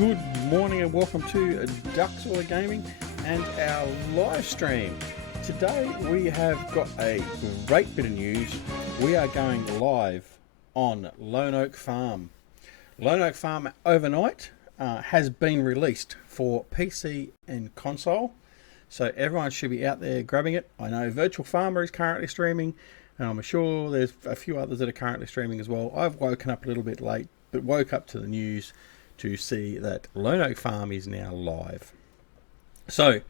Good morning and welcome to DoughBoy Gaming and our live stream. Today we have got a great bit of news. We are going live on Lone Oak Farm. Lone Oak Farm overnight has been released for PC and console, so everyone should be out there grabbing it. I know Virtual Farmer is currently streaming, and I'm sure there's a few others that are currently streaming as well. I've woken up a little bit late, but woke up to the news to see that Lone Oak Farm is now live. So,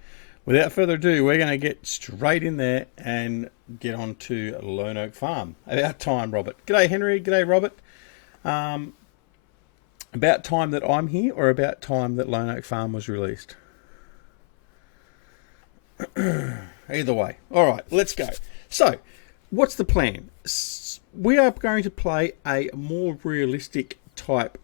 without further ado, we're going to get straight in there and get on to Lone Oak Farm. About time, Robert. G'day, Henry. G'day, Robert. About time that I'm here, or about time that Lone Oak Farm was released? Either way. All right, let's go. So, what's the plan? We are going to play a more realistic type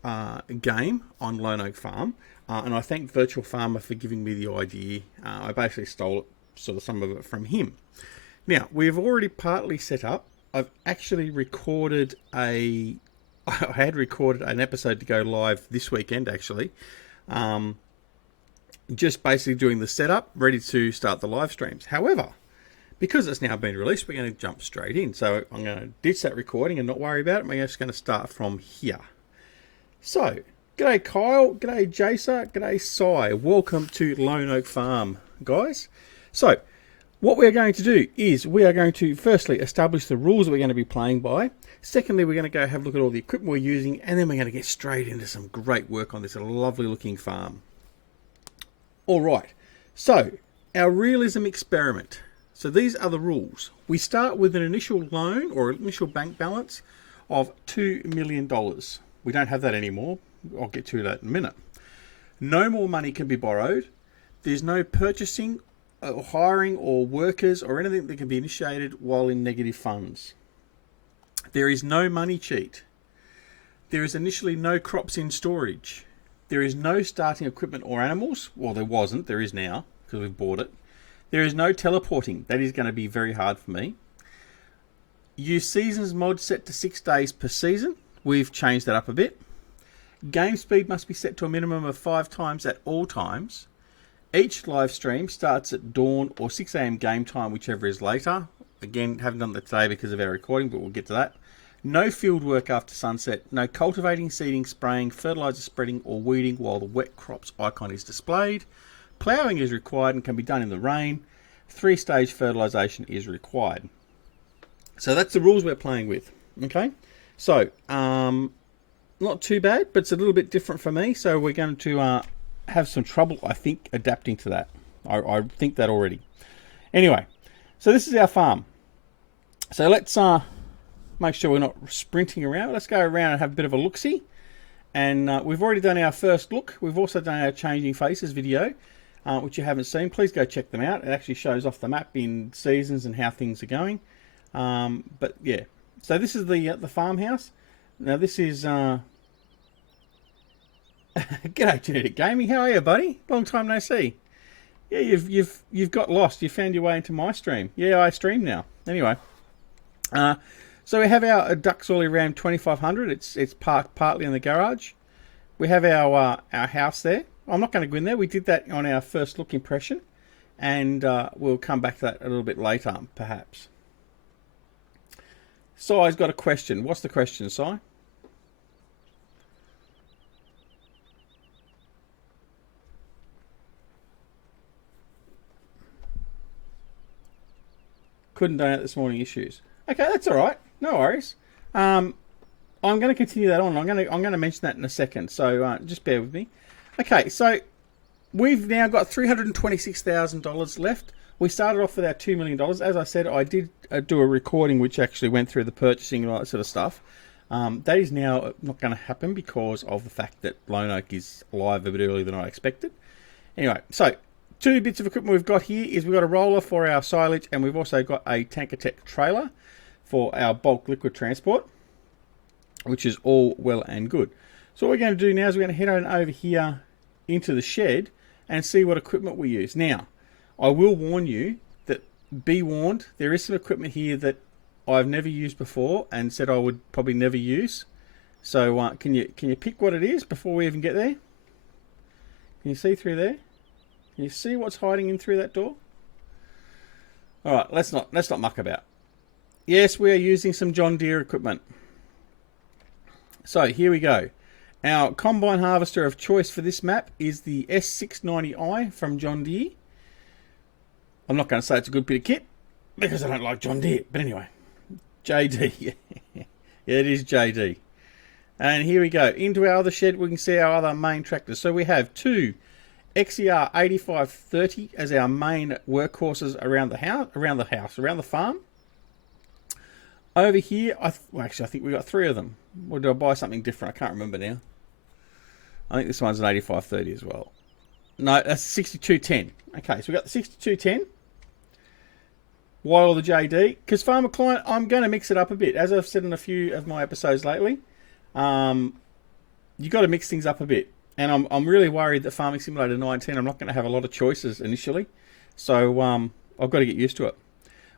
game on Lone Oak Farm, and I thank Virtual Farmer for giving me the idea. I basically stole it, sort of some of it from him. Now, we've already partly set up. I've actually recorded I had recorded an episode to go live this weekend, actually. Just basically doing the setup, ready to start the live streams. However, because it's now been released, we're going to jump straight in. So I'm going to ditch that recording and not worry about it. We're just going to start from here. So, g'day Kyle, g'day Jason, g'day Cy. Welcome to Lone Oak Farm, guys. So, what we're going to do is we are going to firstly establish the rules that we're going to be playing by. Secondly, we're going to go have a look at all the equipment we're using, and then we're going to get straight into some great work on this lovely looking farm. Alright, so our realism experiment. So these are the rules. We start with an initial loan or initial bank balance of $2 million. We don't have that anymore. I'll get to that in a minute. No more money can be borrowed. There's no purchasing or hiring or workers or anything that can be initiated while in negative funds. There is no money cheat. There is initially no crops in storage. There is no starting equipment or animals. Well, there wasn't. There is now because we've bought it. There is no teleporting. That is going to be very hard for me. Use seasons mod set to 6 days per season. We've changed that up a bit. Game speed must be set to a minimum of 5 times at all times. Each live stream starts at dawn or 6 AM game time, whichever is later. Again, haven't done that today because of our recording, but we'll get to that. No field work after sunset. No cultivating, seeding, spraying, fertilizer spreading, or weeding while the wet crops icon is displayed. Ploughing is required and can be done in the rain. 3-stage fertilization is required. So that's the rules we're playing with. Okay? So, not too bad, but it's a little bit different for me. So we're going to have some trouble, I think, adapting to that. I think that already. Anyway, so this is our farm. So let's make sure we're not sprinting around. Let's go around and have a bit of a look-see. And we've already done our first look. We've also done our Changing Faces video, which you haven't seen. Please go check them out. It actually shows off the map in seasons and how things are going. But yeah. So this is the farmhouse. Now this is G'day Genetic Gaming. How are you, buddy? Long time no see. Yeah, you've got lost. You found your way into my stream. Yeah, I stream now. Anyway, so we have our DoughBoy Ram 2500. It's parked partly in the garage. We have our house there. I'm not going to go in there. We did that on our first look impression, and we'll come back to that a little bit later, perhaps. Si's got a question. What's the question, Si? Couldn't donate this morning issues. Okay, that's all right. No worries. I'm going to continue that on. I'm going to mention that in a second. So just bear with me. Okay, so we've now got $326,000 left. We started off with our $2 million. As I said, I did do a recording which actually went through the purchasing and all that sort of stuff. That is now not going to happen because of the fact that Lone Oak is live a bit earlier than I expected. Anyway, so 2 bits of equipment we've got here is we've got a roller for our silage, and we've also got a Tanker Tech trailer for our bulk liquid transport, which is all well and good. So what we're going to do now is we're going to head on over here into the shed and see what equipment we use. Now, I will warn you that, be warned, there is some equipment here that I've never used before and said I would probably never use. So can you pick what it is before we even get there? Can you see through there? Can you see what's hiding in through that door? All right, let's not muck about. Yes, we are using some John Deere equipment. So here we go. Our combine harvester of choice for this map is the S690i from John Deere. I'm not going to say it's a good bit of kit because I don't like John Deere. But anyway, JD. Yeah, it is JD. And here we go. Into our other shed, we can see our other main tractors. So we have two XER 8530 as our main workhorses around the farm. Over here, I think we got three of them. Or did I buy something different? I can't remember now. I think this one's an 8530 as well. No, that's 6210. Okay, so we got the 6210. Why all the JD? Because Farmer Client, I'm going to mix it up a bit. As I've said in a few of my episodes lately, you got to mix things up a bit. And I'm really worried that Farming Simulator 19, I'm not going to have a lot of choices initially. So I've got to get used to it.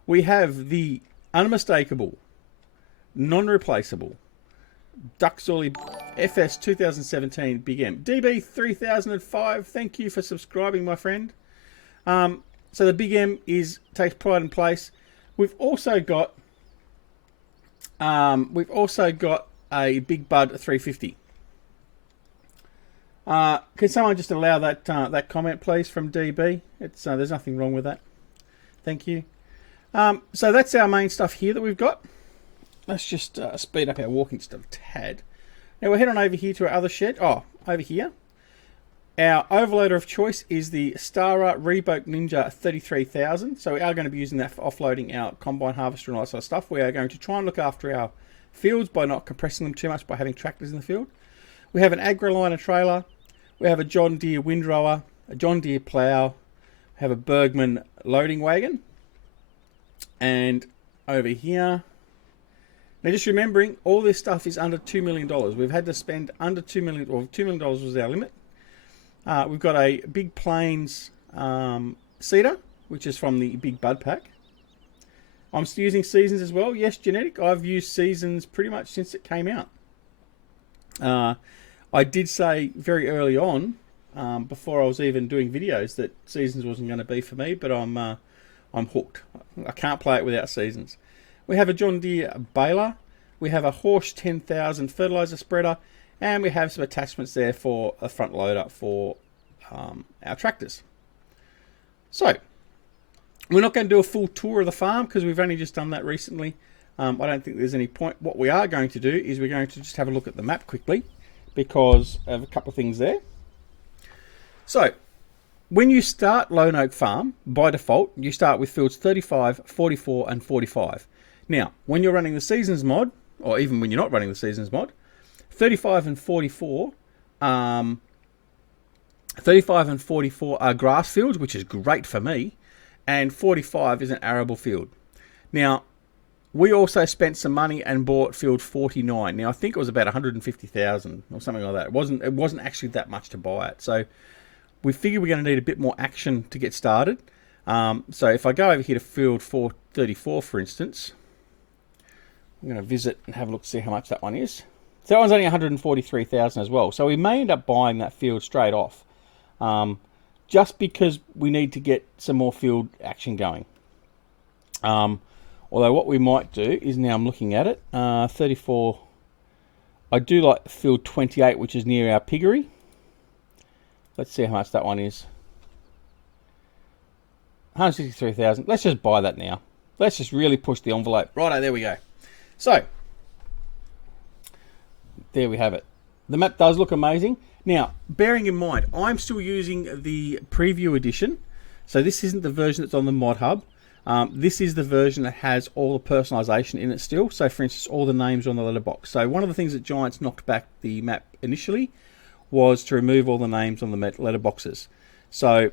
We have the unmistakable, non-replaceable DoughBoy FS17 Big M. DB3005, thank you for subscribing, my friend. So the Big M takes pride in place. We've also got a Big Bud 350. Can someone just allow that comment, please, from DB? It's there's nothing wrong with that. Thank you. So that's our main stuff here that we've got. Let's just speed up our walking stuff a tad. Now we'll head on over here to our other shed. Oh, over here. Our overloader of choice is the Stara Reebok Ninja 33,000. So we are going to be using that for offloading our combine harvester and all that sort of stuff. We are going to try and look after our fields by not compressing them too much by having tractors in the field. We have an AgriLiner trailer. We have a John Deere windrower, a John Deere plough. We have a Bergman loading wagon. And over here, now just remembering, all this stuff is under $2 million. We've had to spend under $2 million, or $2 million was our limit. We've got a Big Plains seeder, which is from the Big Bud pack. I'm still using Seasons as well. Yes, Genetic, I've used Seasons pretty much since it came out. I did say very early on, before I was even doing videos, that Seasons wasn't going to be for me, but I'm hooked. I can't play it without Seasons. We have a John Deere baler. We have a Horsch 10,000 fertilizer spreader, and we have some attachments there for a front loader for our tractors. So we're not going to do a full tour of the farm because we've only just done that recently. I don't think there's any point. What we are going to do is we're going to just have a look at the map quickly because of a couple of things there. So when you start Lone Oak Farm, by default, you start with fields 35, 44, and 45. Now, when you're running the Seasons mod, or even when you're not running the Seasons mod, 35 and 44 are grass fields, which is great for me, and 45 is an arable field. Now, we also spent some money and bought field 49. Now, I think it was about 150,000 or something like that. It wasn't actually that much to buy it. So we figured we're going to need a bit more action to get started. So if I go over here to field 434, for instance, I'm going to visit and have a look to see how much that one is. So that one's only 143,000 as well. So we may end up buying that field straight off, just because we need to get some more field action going. Although what we might do is, now I'm looking at it, 34. I do like field 28, which is near our piggery. Let's see how much that one is. 163,000. Let's just buy that now. Let's just really push the envelope. Righto, there we go. So there we have it. The map does look amazing. Now, bearing in mind, I'm still using the preview edition. So this isn't the version that's on the mod hub. This is the version that has all the personalization in it still. So for instance, all the names on the letterbox. So one of the things that Giants knocked back the map initially was to remove all the names on the letterboxes. So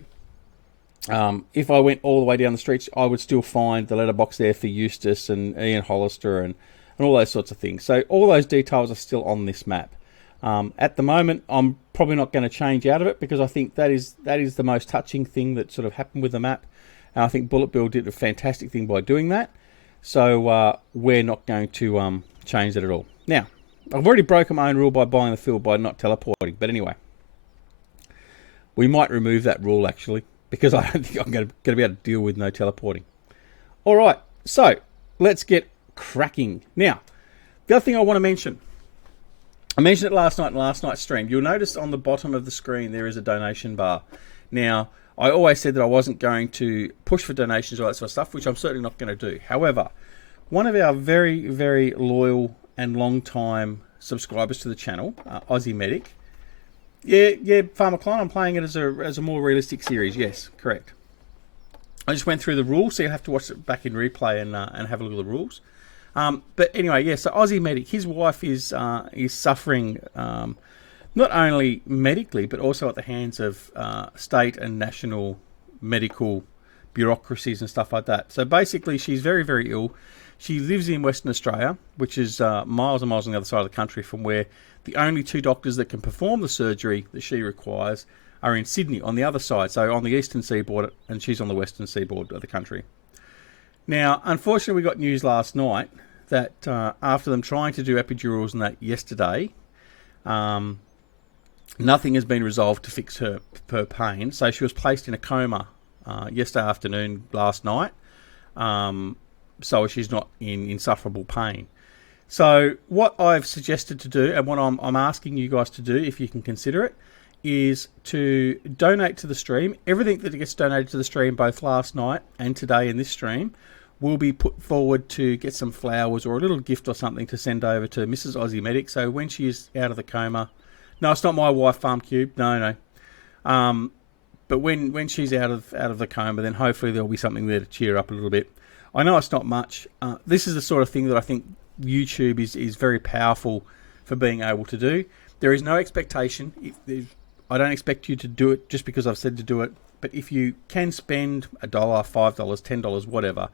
if I went all the way down the streets, I would still find the letterbox there for Eustace and Ian Hollister and all those sorts of things. So all those details are still on this map. At the moment, I'm probably not going to change out of it because I think that is the most touching thing that sort of happened with the map. And I think Bullet Bill did a fantastic thing by doing that. So we're not going to change that at all. Now, I've already broken my own rule by buying the field by not teleporting. But anyway, We might remove that rule, actually, because I don't think I'm going to be able to deal with no teleporting. All right, so let's get cracking. Now, the other thing I want to mention, I mentioned it last night in last night's stream. You'll notice on the bottom of the screen there is a donation bar. Now, I always said that I wasn't going to push for donations or all that sort of stuff, which I'm certainly not going to do. However, one of our very, very loyal and long-time subscribers to the channel, Aussie Medic, yeah, Farmer Klein, I'm playing it as a more realistic series. Yes, correct. I just went through the rules, so you have to watch it back in replay and have a look at the rules. But anyway, yeah, so Aussie Medic, his wife is suffering not only medically, but also at the hands of state and national medical bureaucracies and stuff like that. So basically, she's very, very ill. She lives in Western Australia, which is miles and miles on the other side of the country from where the only two doctors that can perform the surgery that she requires are in Sydney on the other side, so on the eastern seaboard, and she's on the western seaboard of the country. Now, unfortunately, we got news last night that after them trying to do epidurals and that yesterday, nothing has been resolved to fix her pain. So she was placed in a coma yesterday afternoon, last night, so she's not in insufferable pain. So what I've suggested to do, and what I'm asking you guys to do, if you can consider it, is to donate to the stream. Everything that gets donated to the stream, both last night and today in this stream, will be put forward to get some flowers or a little gift or something to send over to Mrs. Aussie Medic. So when she is out of the coma, no, it's not my wife, Farm Cube. No. But when she's out of the coma, then hopefully there'll be something there to cheer up a little bit. I know it's not much. This is the sort of thing that I think YouTube is very powerful for being able to do. There is no expectation. I don't expect you to do it just because I've said to do it. But if you can spend $1, $5, $10, whatever,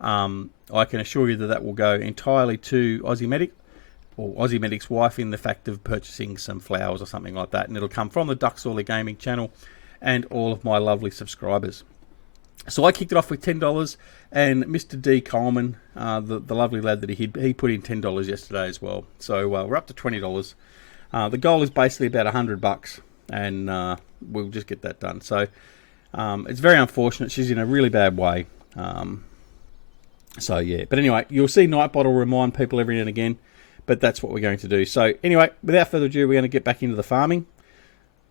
I can assure you that will go entirely to Aussie Medic or Aussie Medic's wife in the fact of purchasing some flowers or something like that. And it'll come from the Ducksorley Gaming channel and all of my lovely subscribers. So I kicked it off with $10, and Mr. D. Coleman, the lovely lad that he put in $10 yesterday as well. So we're up to $20. The goal is basically about $100, and we'll just get that done. So it's very unfortunate. She's in a really bad way. So yeah, but anyway, you'll see Nightbot will remind people every now and again, but that's what we're going to do. So anyway, without further ado, we're going to get back into the farming.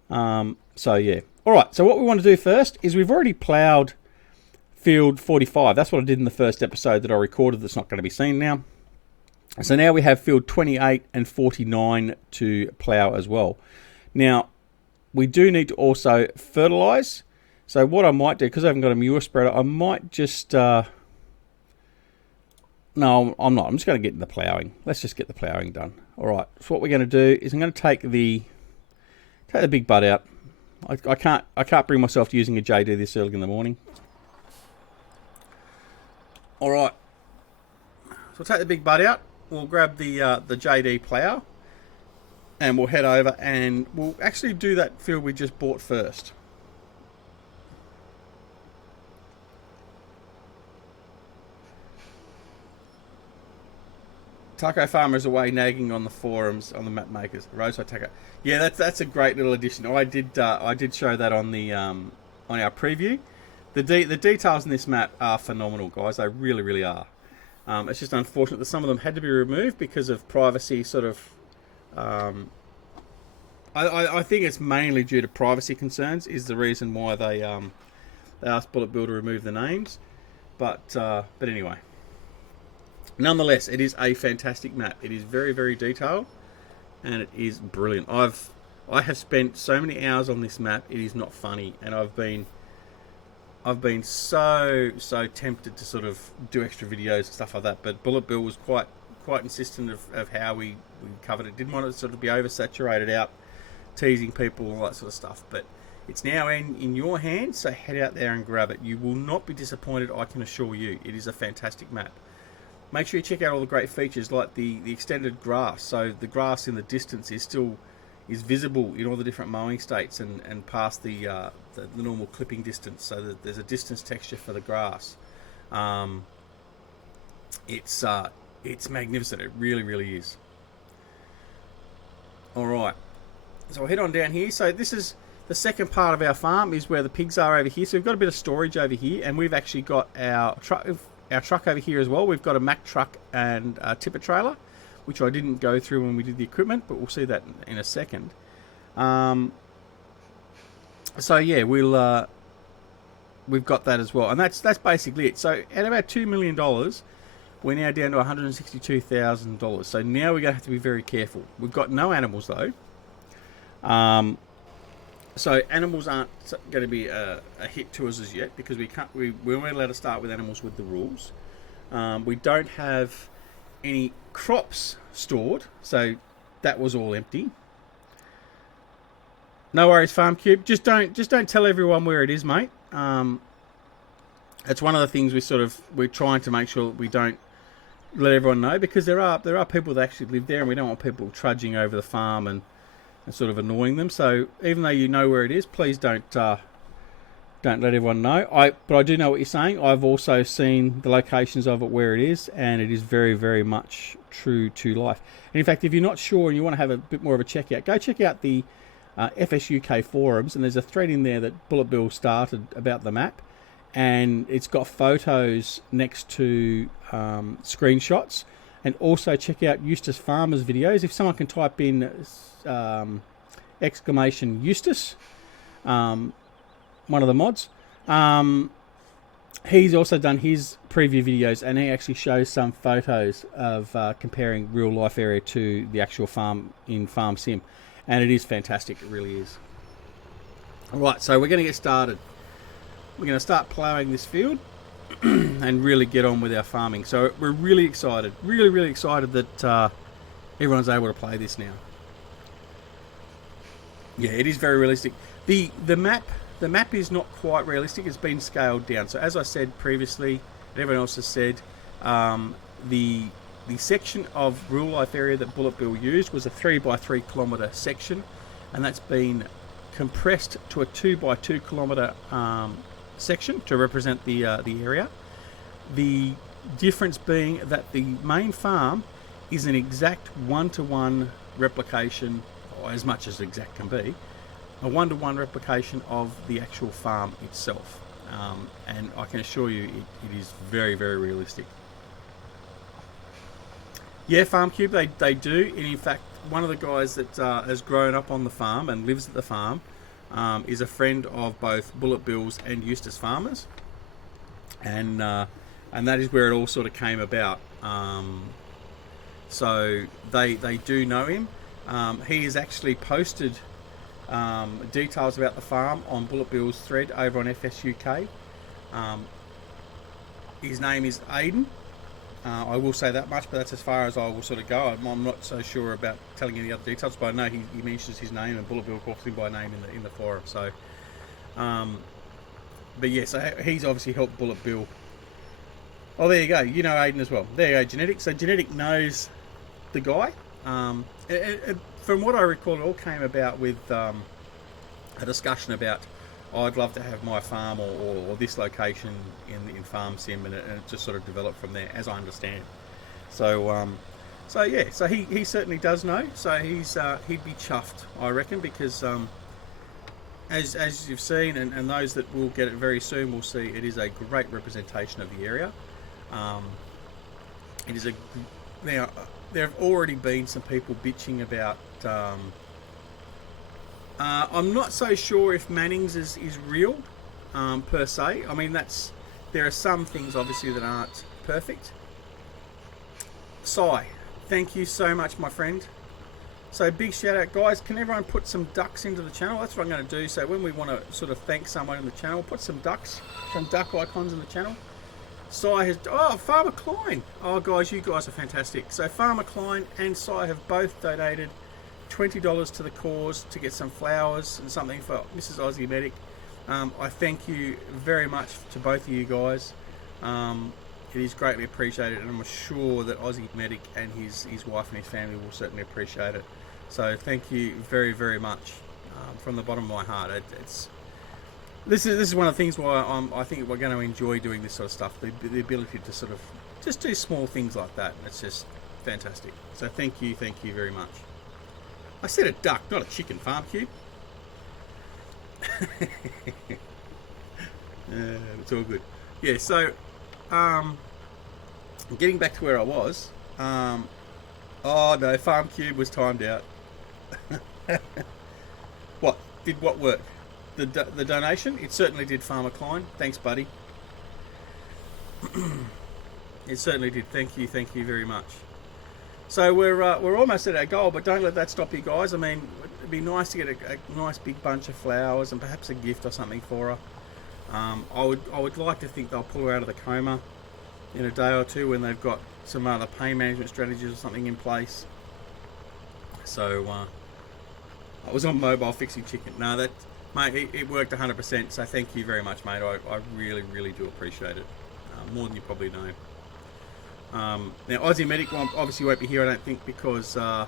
So yeah. All right, so what we want to do first is we've already ploughed field 45. That's what I did in the first episode that I recorded that's not going to be seen now. So now we have field 28 and 49 to plough as well. Now, we do need to also fertilise. So what I might do, because I haven't got a manure spreader, I might just... No, I'm not. I'm just going to get in the ploughing. Let's just get the ploughing done. All right, so what we're going to do is I'm going to take the big bud out. I can't bring myself to using a JD this early in the morning. All right, so we'll take the big bud out. We'll grab the JD plough, and we'll head over and we'll actually do that field we just bought first. Taco Farmer is away nagging on the forums on the map makers. Roadside Taco, yeah, that's a great little addition. I did show that on the on our preview. The details in this map are phenomenal, guys. They really, really are. It's just unfortunate that some of them had to be removed because of privacy sort of... I think it's mainly due to privacy concerns is the reason why they asked Bullet Bill to remove the names. But anyway. Nonetheless, it is a fantastic map. It is very, very detailed. And it is brilliant. I have spent so many hours on this map. It is not funny. And I've been so tempted to sort of do extra videos and stuff like that, but Bullet Bill was quite insistent of how we covered it. Didn't want it to sort of be oversaturated out, teasing people, all that sort of stuff. But it's now in your hands, so head out there and grab it. You will not be disappointed, I can assure you. It is a fantastic map. Make sure you check out all the great features like the extended grass. So the grass in the distance is visible in all the different mowing states and past the normal clipping distance, so that there's a distance texture for the grass. It's magnificent. It really, really is. All right, so I'll head on down here. So this is The second part of our farm is where the pigs are over here. So we've got a bit of storage over here, and we've actually got our truck over here as well. We've got a Mack truck and a tipper trailer, which I didn't go through when we did the equipment, but we'll see that in a second. So yeah, we've got that as well, and that's basically it. So at about $2 million, we're now down to $162,000. So now we're going to have to be very careful. We've got no animals though. So animals aren't going to be a hit to us as yet, because we weren't allowed to start with animals with the rules. We don't have any crops stored, so that was all empty. No worries, Farm Cube. Just don't tell everyone where it is, mate. It's one of the things we're trying to make sure that we don't let everyone know, because there are people that actually live there, and we don't want people trudging over the farm and sort of annoying them. So even though you know where it is, please don't let everyone know. But I do know what you're saying. I've also seen the locations of it where it is, and it is very, very much true to life. And in fact, if you're not sure and you want to have a bit more of a check out, go check out the FS UK forums, and there's a thread in there that Bullet Bill started about the map, and it's got photos next to screenshots. And also check out Eustace Pharmer's videos. If someone can type in exclamation Eustace, one of the mods, he's also done his preview videos, and he actually shows some photos of comparing real life area to the actual farm in Farm Sim, and it is fantastic. It really is. Alright, so we're going to get started. We're going to start ploughing this field and really get on with our farming. So we're really excited, really excited that everyone's able to play this now. Yeah, it is very realistic. The map is not quite realistic. It's been scaled down. So as I said previously, and everyone else has said, the section of real life area that Bullet Bill used was a 3x3 kilometre section, and that's been compressed to a 2x2 kilometre section to represent the area. The difference being that the main farm is an exact one-to-one replication, or as much as exact can be, a one-to-one replication of the actual farm itself, and I can assure you it is very, very realistic. Yeah, Farm Cube, they do, and in fact one of the guys that has grown up on the farm and lives at the farm is a friend of both Bullet Bill's and Eustace Pharmer's, and that is where it all sort of came about. So they do know him. He has actually posted details about the farm on Bullet Bill's thread over on FS UK. His name is Aiden. I will say that much, but that's as far as I will sort of go. I'm not so sure about telling any other details, but I know he mentions his name, and Bullet Bill calls him by name in the forum. So, but yeah, so he's obviously helped Bullet Bill. Oh, there you go. You know Aiden as well. There you go, Genetic. So Genetic knows the guy. From what I recall, it all came about with a discussion about, I'd love to have my farm or this location in Farm Sim, and it just sort of developed from there, as I understand. So yeah, so he certainly does know. So he'd be chuffed, I reckon, because as you've seen, and those that will get it very soon will see, it is a great representation of the area. It is now there have already been some people bitching about. I'm not so sure if Manning's is real per se. I mean, there are some things obviously that aren't perfect. Sai, thank you so much, my friend. So big shout out, guys. Can everyone put some ducks into the channel? That's what I'm going to do. So when we want to sort of thank someone in the channel, put some ducks, some duck icons in the channel. Sai has, Farmer Klein. Oh guys, you guys are fantastic. So Farmer Klein and Sai have both donated $20 to the cause to get some flowers and something for Mrs. Aussie Medic. I thank you very much to both of you guys. It is greatly appreciated, and I'm sure that Aussie Medic and his wife and his family will certainly appreciate it. So thank you very, very much from the bottom of my heart. This is one of the things why I think we're going to enjoy doing this sort of stuff. The ability to sort of just do small things like that. It's just fantastic. So thank you very much. I said a duck, not a chicken, Farm Cube. It's all good. Yeah, so getting back to where I was. Oh no, Farm Cube was timed out. What did what work? The donation? It certainly did, Farmer Klein. Thanks, buddy. It certainly did. Thank you very much. So we're almost at our goal, but don't let that stop you guys. I mean, it'd be nice to get a nice big bunch of flowers and perhaps a gift or something for her. I would like to think they'll pull her out of the coma in a day or two when they've got some other pain management strategies or something in place. So I was on mobile fixing chicken. No, that mate, it worked 100%. So thank you very much, mate. I really do appreciate it, more than you probably know. Now Aussie Medic obviously won't be here, I don't think, because oh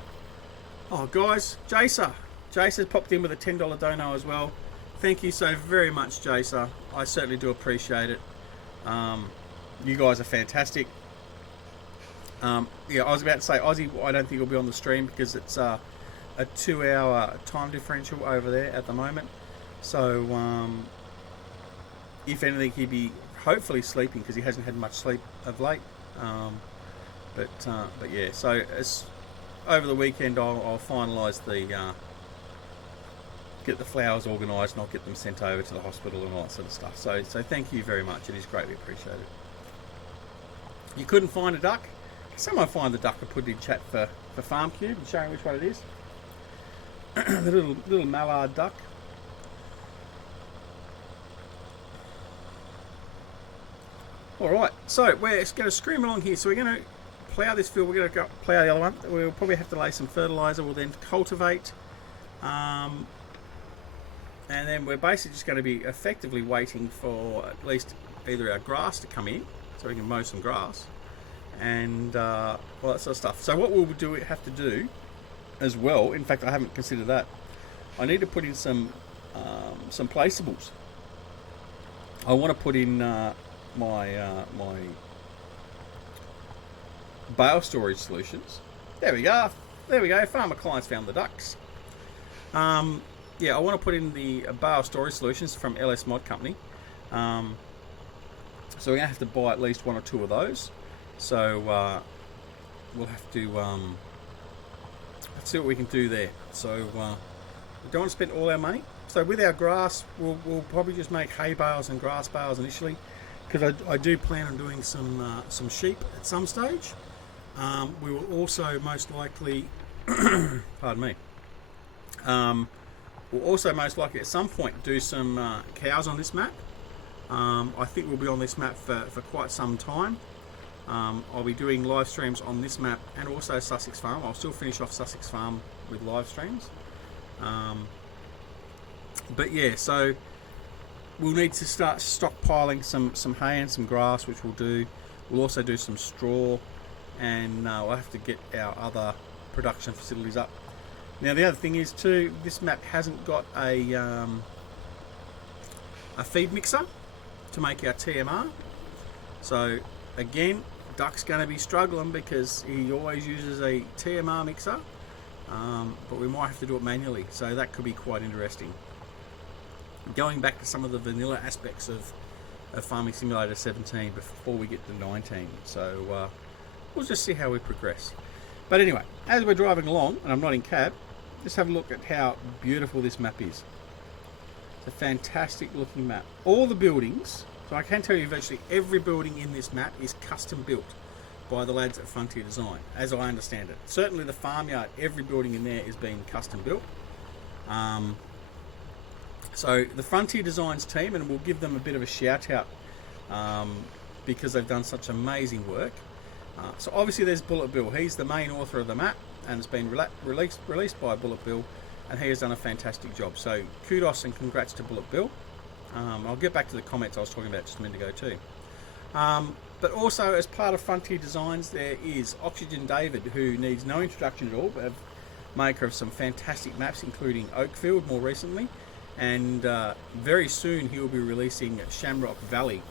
guys, Jace's popped in with a $10 dono as well. Thank you so very much, Jace. I certainly do appreciate it. You guys are fantastic. Yeah, I was about to say Aussie, I don't think he'll be on the stream because it's a 2-hour time differential over there at the moment. So if anything, he'd be hopefully sleeping because he hasn't had much sleep of late. But yeah, so over the weekend I'll finalise the get the flowers organised and I'll get them sent over to the hospital and all that sort of stuff. So thank you very much. It is greatly appreciated. You couldn't find a duck? Can someone find the duck and put it in chat for Farm Cube and show me which one it is? The little mallard duck. Alright, so we're going to scream along here. So we're going to plough this field, we're going to go plough the other one. We'll probably have to lay some fertiliser, we'll then cultivate. And then we're basically just going to be effectively waiting for at least either our grass to come in, so we can mow some grass, and all that sort of stuff. So what we'll have to do as well, in fact I haven't considered that, I need to put in some placeables. I want to put in my bale storage solutions. There we go, Farmer Clients found the ducks. Yeah, I want to put in the bale storage solutions from LS Mod Company. So we're going to have to buy at least 1 or 2 of those. So we'll have to let's see what we can do there. So we don't want to spend all our money. So with our grass, we'll probably just make hay bales and grass bales initially, because I do plan on doing some sheep at some stage. We will also most likely, pardon me. We'll also most likely at some point do some cows on this map. I think we'll be on this map for quite some time. I'll be doing live streams on this map and also Sussex Farm. I'll still finish off Sussex Farm with live streams. But yeah, so we'll need to start stockpiling some hay and some grass, which we'll do. We'll also do some straw, and we'll have to get our other production facilities up. Now the other thing is too, this map hasn't got a feed mixer to make our TMR. So again, Duck's going to be struggling because he always uses a TMR mixer, but we might have to do it manually. So that could be quite interesting. Going back to some of the vanilla aspects of Farming Simulator 17 before we get to 19. So we'll just see how we progress. But anyway, as we're driving along, and I'm not in cab, just have a look at how beautiful this map is. It's a fantastic looking map. All the buildings, so I can tell you virtually every building in this map is custom built by the lads at Frontier Design, as I understand it. Certainly the farmyard, every building in there is being custom built. So the Frontier Designs team, and we'll give them a bit of a shout out because they've done such amazing work. So obviously there's Bullet Bill. He's the main author of the map, and it's been released by Bullet Bill, and he has done a fantastic job. So kudos and congrats to Bullet Bill. I'll get back to the comments I was talking about just a minute ago too. But also as part of Frontier Designs there is Oxygen David, who needs no introduction at all, but a maker of some fantastic maps, including Oakfield more recently, and very soon he will be releasing Shamrock Valley,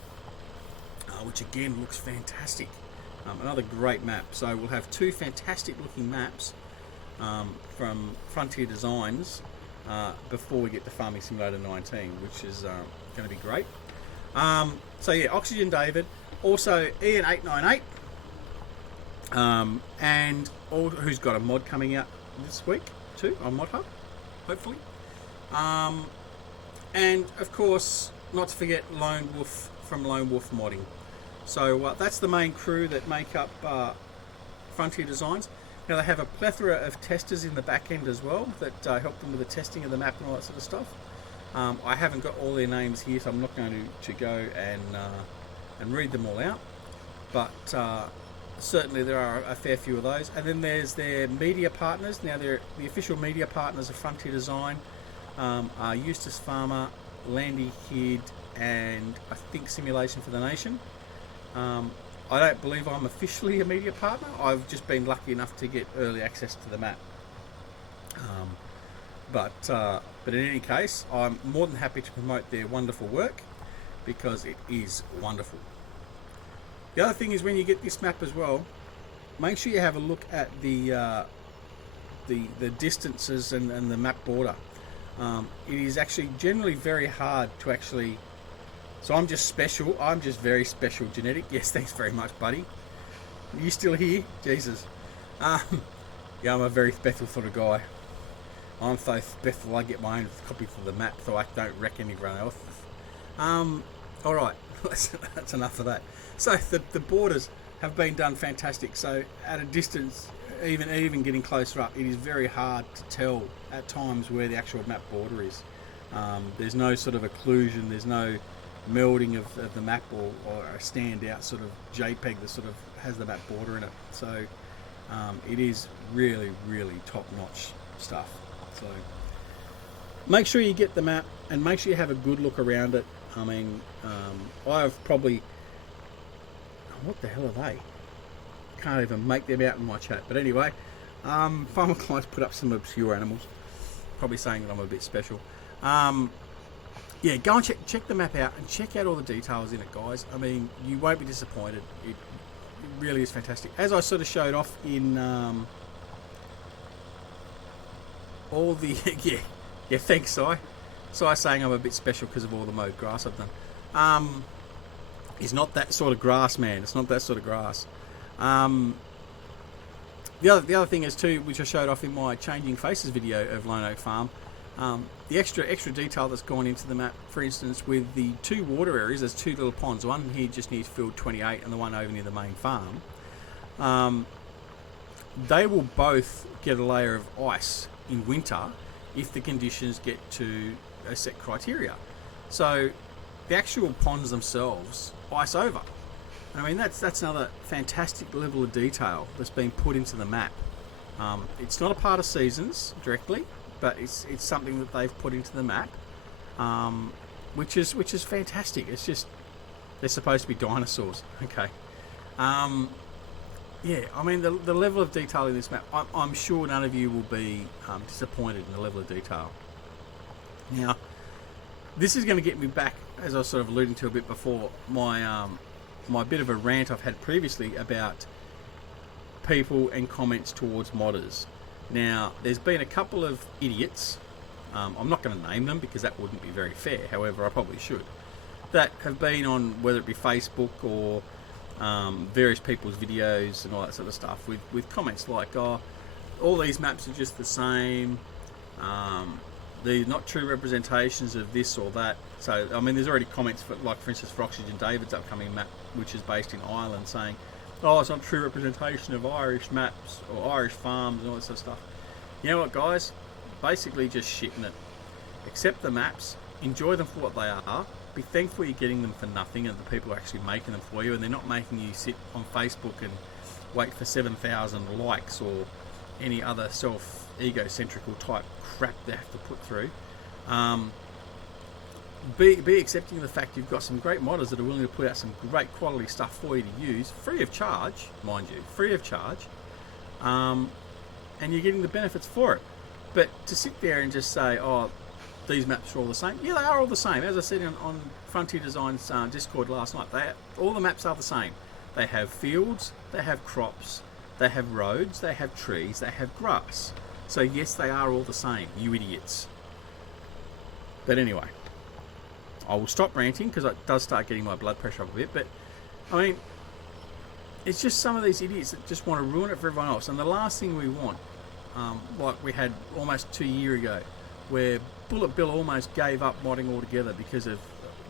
which again looks fantastic. Another great map. So we'll have 2 fantastic looking maps from Frontier Designs before we get to Farming Simulator 19, which is going to be great. So yeah, Oxygen David, also Ian898, and who's got a mod coming out this week too on Mod Hub, hopefully. And of course, not to forget Lone Wolf from Lone Wolf Modding. So that's the main crew that make up Frontier Designs. Now they have a plethora of testers in the back end as well that help them with the testing of the map and all that sort of stuff. I haven't got all their names here, so I'm not going to go and read them all out. But certainly there are a fair few of those. And then there's their media partners. Now they're the official media partners of Frontier Design are Eustace Pharmer, Landy Kid, and I think Simulation for the Nation. I don't believe I'm officially a media partner. I've just been lucky enough to get early access to the map. But in any case, I'm more than happy to promote their wonderful work because it is wonderful. The other thing is, when you get this map as well, make sure you have a look at the distances and the map border. It is actually generally very hard to actually. So I'm just special. I'm just very special genetic. Yes, thanks very much, buddy. Are you still here? Jesus. Yeah, I'm a very special sort of guy. I'm so special I get my own copy of the map so I don't wreck anyone else's. Alright, that's enough of that. So the borders have been done fantastic. So at a distance, even getting closer up, it is very hard to tell at times where the actual map border is. There's no sort of occlusion, there's no melding of the map or a standout sort of JPEG that sort of has the map border in it. So it is really, really top-notch stuff. So make sure you get the map and make sure you have a good look around it. I mean, I've probably... What the hell are they? Can't even make them out in my chat. But anyway, Farmer Clients put up some obscure animals. Probably saying that I'm a bit special. Yeah, go and check the map out and check out all the details in it, guys. I mean, you won't be disappointed. It really is fantastic. As I sort of showed off in all the... yeah, thanks, Si. Si saying I'm a bit special because of all the mowed grass I've done. It's not that sort of grass, man. It's not that sort of grass. The other thing is too, which I showed off in my Changing Faces video of Lone Oak Farm, the extra detail that's gone into the map. For instance, with the two water areas, there's two little ponds. One here just near field 28 and the one over near the main farm. They will both get a layer of ice in winter if the conditions get to a set criteria. So the actual ponds themselves ice over. I mean, that's another fantastic level of detail that's been put into the map. It's not a part of seasons directly, but it's something that they've put into the map, which is fantastic. It's just they're supposed to be dinosaurs. Okay. Yeah, I mean the level of detail in this map, I'm sure none of you will be disappointed in the level of detail. Now, this is going to get me back, as I was sort of alluding to a bit before, my bit of a rant I've had previously about people and comments towards modders. Now, there's been a couple of idiots, I'm not going to name them because that wouldn't be very fair, however I probably should, that have been on, whether it be Facebook or various people's videos and all that sort of stuff, with comments like, oh, all these maps are just the same, they're not true representations of this or that. So, I mean, there's already comments, for instance, for Oxygen David's upcoming map, which is based in Ireland, saying, oh, it's not true representation of Irish maps or Irish farms and all that sort of stuff. You know what, guys? Basically just shitting it. Accept the maps, enjoy them for what they are, be thankful you're getting them for nothing and the people are actually making them for you, and they're not making you sit on Facebook and wait for 7,000 likes or any other self-egocentrical type crap they have to put through. Be accepting of the fact you've got some great modders that are willing to put out some great quality stuff for you to use, free of charge, mind you, free of charge, and you're getting the benefits for it. But to sit there and just say, oh, these maps are all the same, yeah, they are all the same. As I said on Frontier Design's Discord last night, all the maps are the same. They have fields, they have crops, they have roads, they have trees, they have grass. So yes, they are all the same, you idiots. But anyway, I will stop ranting because it does start getting my blood pressure up a bit. But I mean, it's just some of these idiots that just want to ruin it for everyone else. And the last thing we want, like we had almost 2 years ago, where Bullet Bill almost gave up modding altogether because of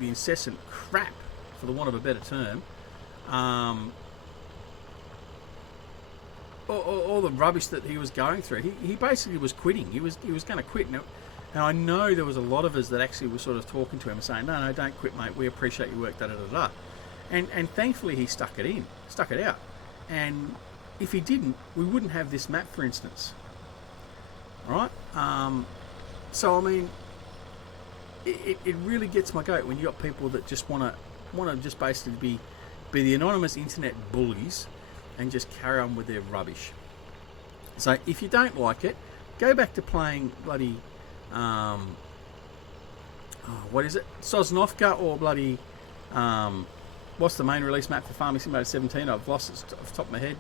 the incessant crap, for the want of a better term, all the rubbish that he was going through. He basically was quitting. He was going to quit. Now, and I know there was a lot of us that actually were sort of talking to him and saying, no, don't quit, mate. We appreciate your work, da-da-da-da. And thankfully he stuck it out. And if he didn't, we wouldn't have this map, for instance. All right? So, I mean, it really gets my goat when you got people that just want to just basically be the anonymous internet bullies and just carry on with their rubbish. So if you don't like it, go back to playing bloody what is it, Sosnovka, or bloody what's the main release map for Farming Simulator 17? I've lost it off the top of my head.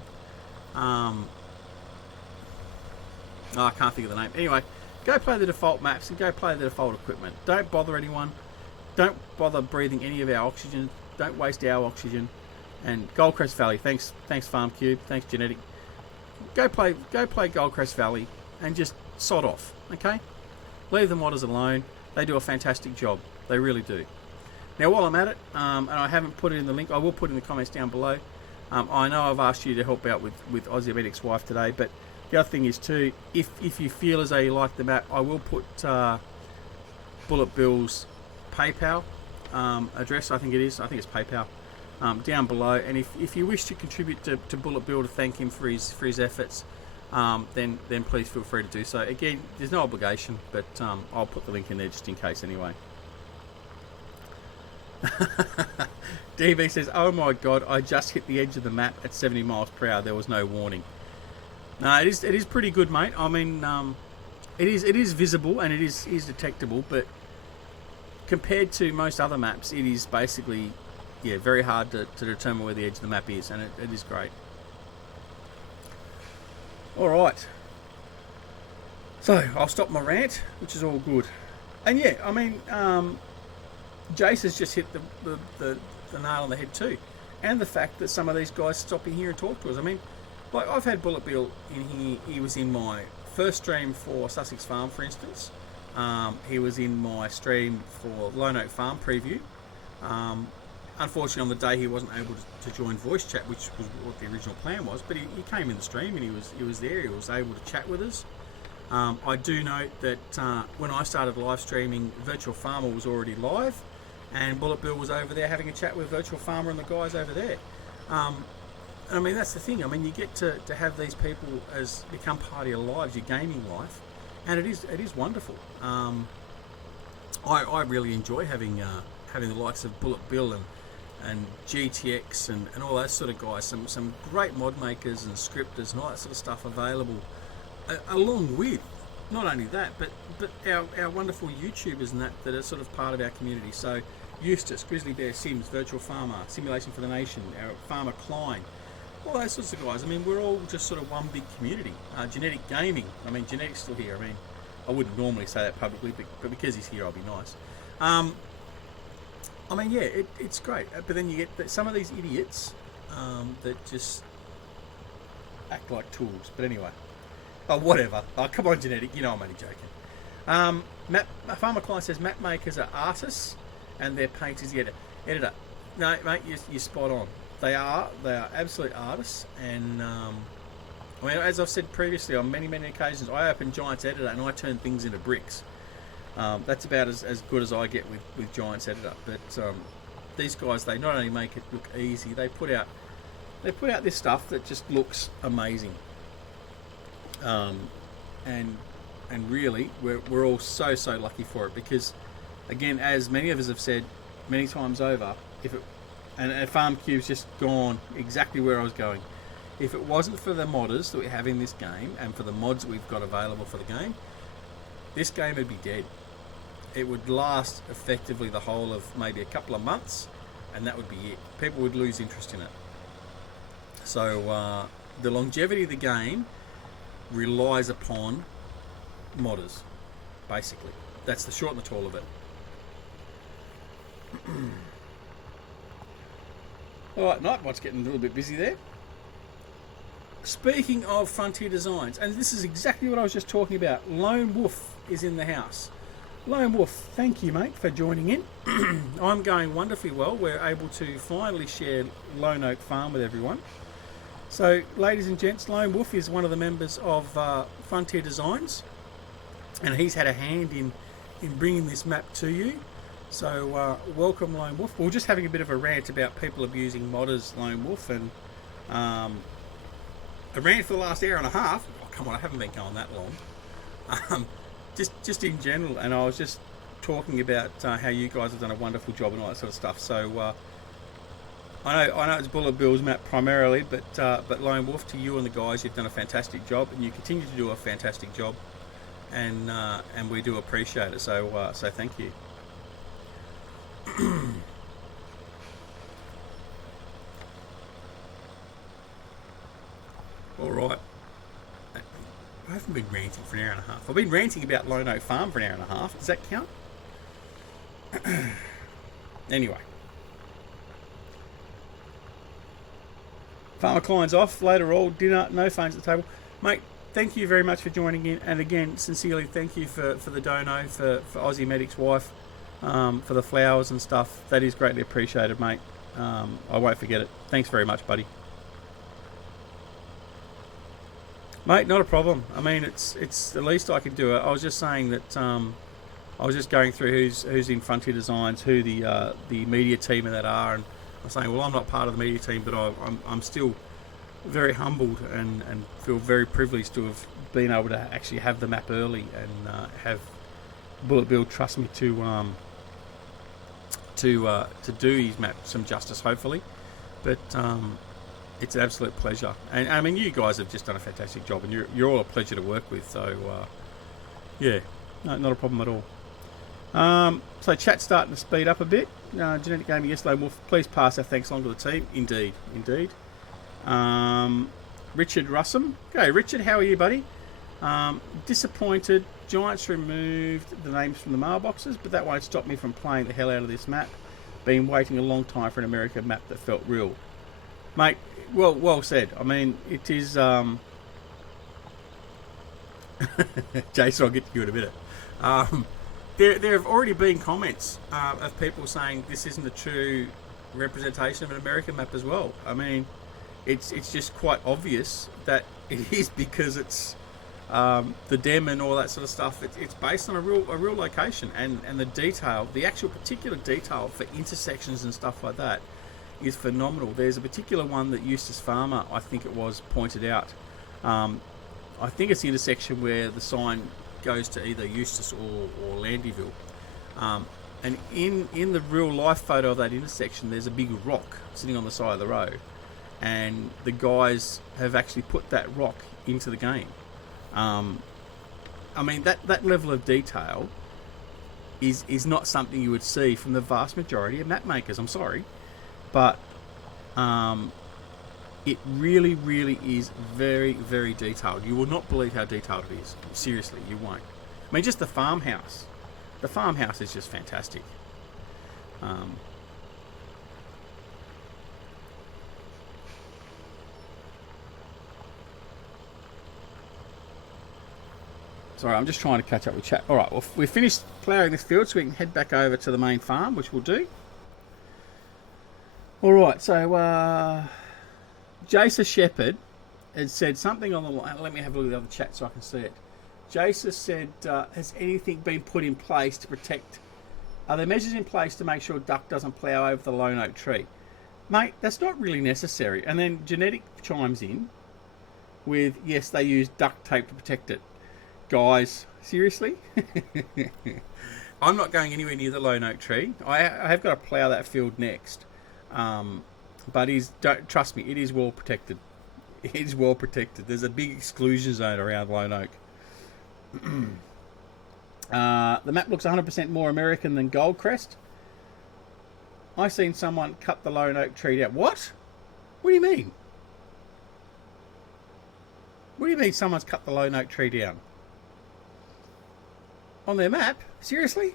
I can't think of the name. Anyway, go play the default maps and go play the default equipment. Don't bother anyone. Don't bother breathing any of our oxygen. Don't waste our oxygen. And Goldcrest Valley, thanks FarmCube, thanks Genetic. Go play Goldcrest Valley and just sod off, okay? Leave the modders alone. They do a fantastic job. They really do. Now, while I'm at it, and I haven't put it in the link, I will put it in the comments down below. I know I've asked you to help out with Aussie Medic's wife today, but the other thing is too, if you feel as though you like the map, I will put Bullet Bill's PayPal address. I think it's PayPal. Down below, and if you wish to contribute to Bullet Bill to thank him for his efforts, then please feel free to do so. Again, there's no obligation, but I'll put the link in there just in case anyway. DB says, "Oh my God, I just hit the edge of the map at 70 miles per hour. There was no warning." No, it is pretty good, mate. I mean, it is visible and it is detectable, but compared to most other maps, it is basically, yeah, very hard to determine where the edge of the map is, and it is great. Alright. So, I'll stop my rant, which is all good. And yeah, I mean, Jace has just hit the nail on the head too. And the fact that some of these guys stop in here and talk to us. I mean, like, I've had Bullet Bill in here. He was in my first stream for Sussex Farm, for instance. He was in my stream for Lone Oak Farm preview. Unfortunately, on the day he wasn't able to join voice chat, which was what the original plan was, but he came in the stream and he was there. He was able to chat with us. I do note that when I started live streaming, Virtual Farmer was already live, and Bullet Bill was over there having a chat with Virtual Farmer and the guys over there. I mean, that's the thing. I mean, you get to have these people as become part of your lives, your gaming life, and it is wonderful. I really enjoy having the likes of Bullet Bill and GTX and all those sort of guys, some great mod makers and scripters and all that sort of stuff available, along with not only that, but our wonderful YouTubers and that are sort of part of our community. So Eustace, Grizzly Bear Sims, Virtual Farmer, Simulation for the Nation, our Farmer Klein, all those sorts of guys. I mean, we're all just sort of one big community. Genetic Gaming, I mean, Genetic's still here. I mean, I wouldn't normally say that publicly, but because he's here, I'll be nice. I mean, yeah, it's great. But then you get some of these idiots that just act like tools. But anyway, oh, whatever. Oh, come on, Genetic. You know I'm only joking. Farmer Klein says map makers are artists and their painters editor. No, mate, you're spot on. They are absolute artists. And I mean, as I've said previously on many occasions, I open Giants Editor and I turn things into bricks. That's about as good as I get with Giants Editor. But these guys, they not only make it look easy, they put out this stuff that just looks amazing. And really, we're all so lucky for it, because again, as many of us have said many times over, and FarmCube's just gone exactly where I was going. If it wasn't for the modders that we have in this game and for the mods that we've got available for the game, this game would be dead. It would last effectively the whole of maybe a couple of months, and that would be it. People would lose interest in it. So the longevity of the game relies upon modders, basically. That's the short and the tall of it. Alright, Nightbot's getting a little bit busy there. Speaking of Frontier Designs, and this is exactly what I was just talking about, Lone Wolf is in the house. Lone Wolf, thank you, mate, for joining in. I'm going wonderfully well. We're able to finally share Lone Oak Farm with everyone. So, ladies and gents, Lone Wolf is one of the members of Frontier Designs, and he's had a hand in bringing this map to you. So, welcome, Lone Wolf. We're just having a bit of a rant about people abusing modders, Lone Wolf, and a rant for the last hour and a half. Oh, come on, I haven't been going that long. Just in general, and I was just talking about how you guys have done a wonderful job and all that sort of stuff. So I know it's Bullet Bill's map primarily, but Lone Wolf, to you and the guys, you've done a fantastic job, and you continue to do a fantastic job, and we do appreciate it. So so thank you. All right. I haven't been ranting for an hour and a half. I've been ranting about Lone Oak Farm for an hour and a half. Does that count? Anyway. Farmer Klein's off. Later all. Dinner. No phones at the table. Mate, thank you very much for joining in. And again, sincerely, thank you for the dono, for Aussie Medic's wife, for the flowers and stuff. That is greatly appreciated, mate. I won't forget it. Thanks very much, buddy. Mate, not a problem. I mean, it's the least I can do. I was just saying that I was just going through who's in Frontier Designs, who the media team of that are, and I was saying, well, I'm not part of the media team, but I'm still very humbled and feel very privileged to have been able to actually have the map early and have Bullet Bill trust me to do his map some justice, hopefully. But it's an absolute pleasure, and I mean, you guys have just done a fantastic job, and you're all a pleasure to work with. So yeah, no, not a problem at all. So chat's starting to speed up a bit. Genetic Gaming, yes, Lone Wolf, please pass our thanks on to the team. Indeed. Richard Russum, okay, Richard, how are you, buddy? Disappointed. Giants removed the names from the mailboxes, but that won't stop me from playing the hell out of this map. Been waiting a long time for an American map that felt real, mate. Well said. I mean, it is. Jason, I'll get to you in a minute. There have already been comments of people saying this isn't a true representation of an American map as well. I mean, it's just quite obvious that it is, because it's the dem and all that sort of stuff. It's based on a real location, and the detail, the actual particular detail for intersections and stuff like that, is phenomenal. There's a particular one that Eustace Pharmer, I think it was, pointed out. I think it's the intersection where the sign goes to either Eustace or Landyville. And in the real life photo of that intersection, there's a big rock sitting on the side of the road. And the guys have actually put that rock into the game. I mean, that level of detail is not something you would see from the vast majority of map makers. I'm sorry. But it really, really is very, very detailed. You will not believe how detailed it is. Seriously, you won't. I mean, just the farmhouse. The farmhouse is just fantastic. Sorry, I'm just trying to catch up with chat. All right, well, we've finished ploughing this field, so we can head back over to the main farm, which we'll do. All right, so Jason Shepherd had said something on the line. Let me have a look at the other chat so I can see it. Jason said, has anything been put in place to protect... Are there measures in place to make sure duck doesn't plough over the lone oak tree? Mate, that's not really necessary. And then Genetic chimes in with, yes, they use duct tape to protect it. Guys, seriously? I'm not going anywhere near the lone oak tree. I have got to plough that field next. But don't trust me, it is well protected. It is well protected. There's a big exclusion zone around Lone Oak. The map looks 100% more American than Goldcrest. I seen someone cut the Lone Oak tree down. What? What do you mean? What do you mean someone's cut the Lone Oak tree down? On their map? Seriously?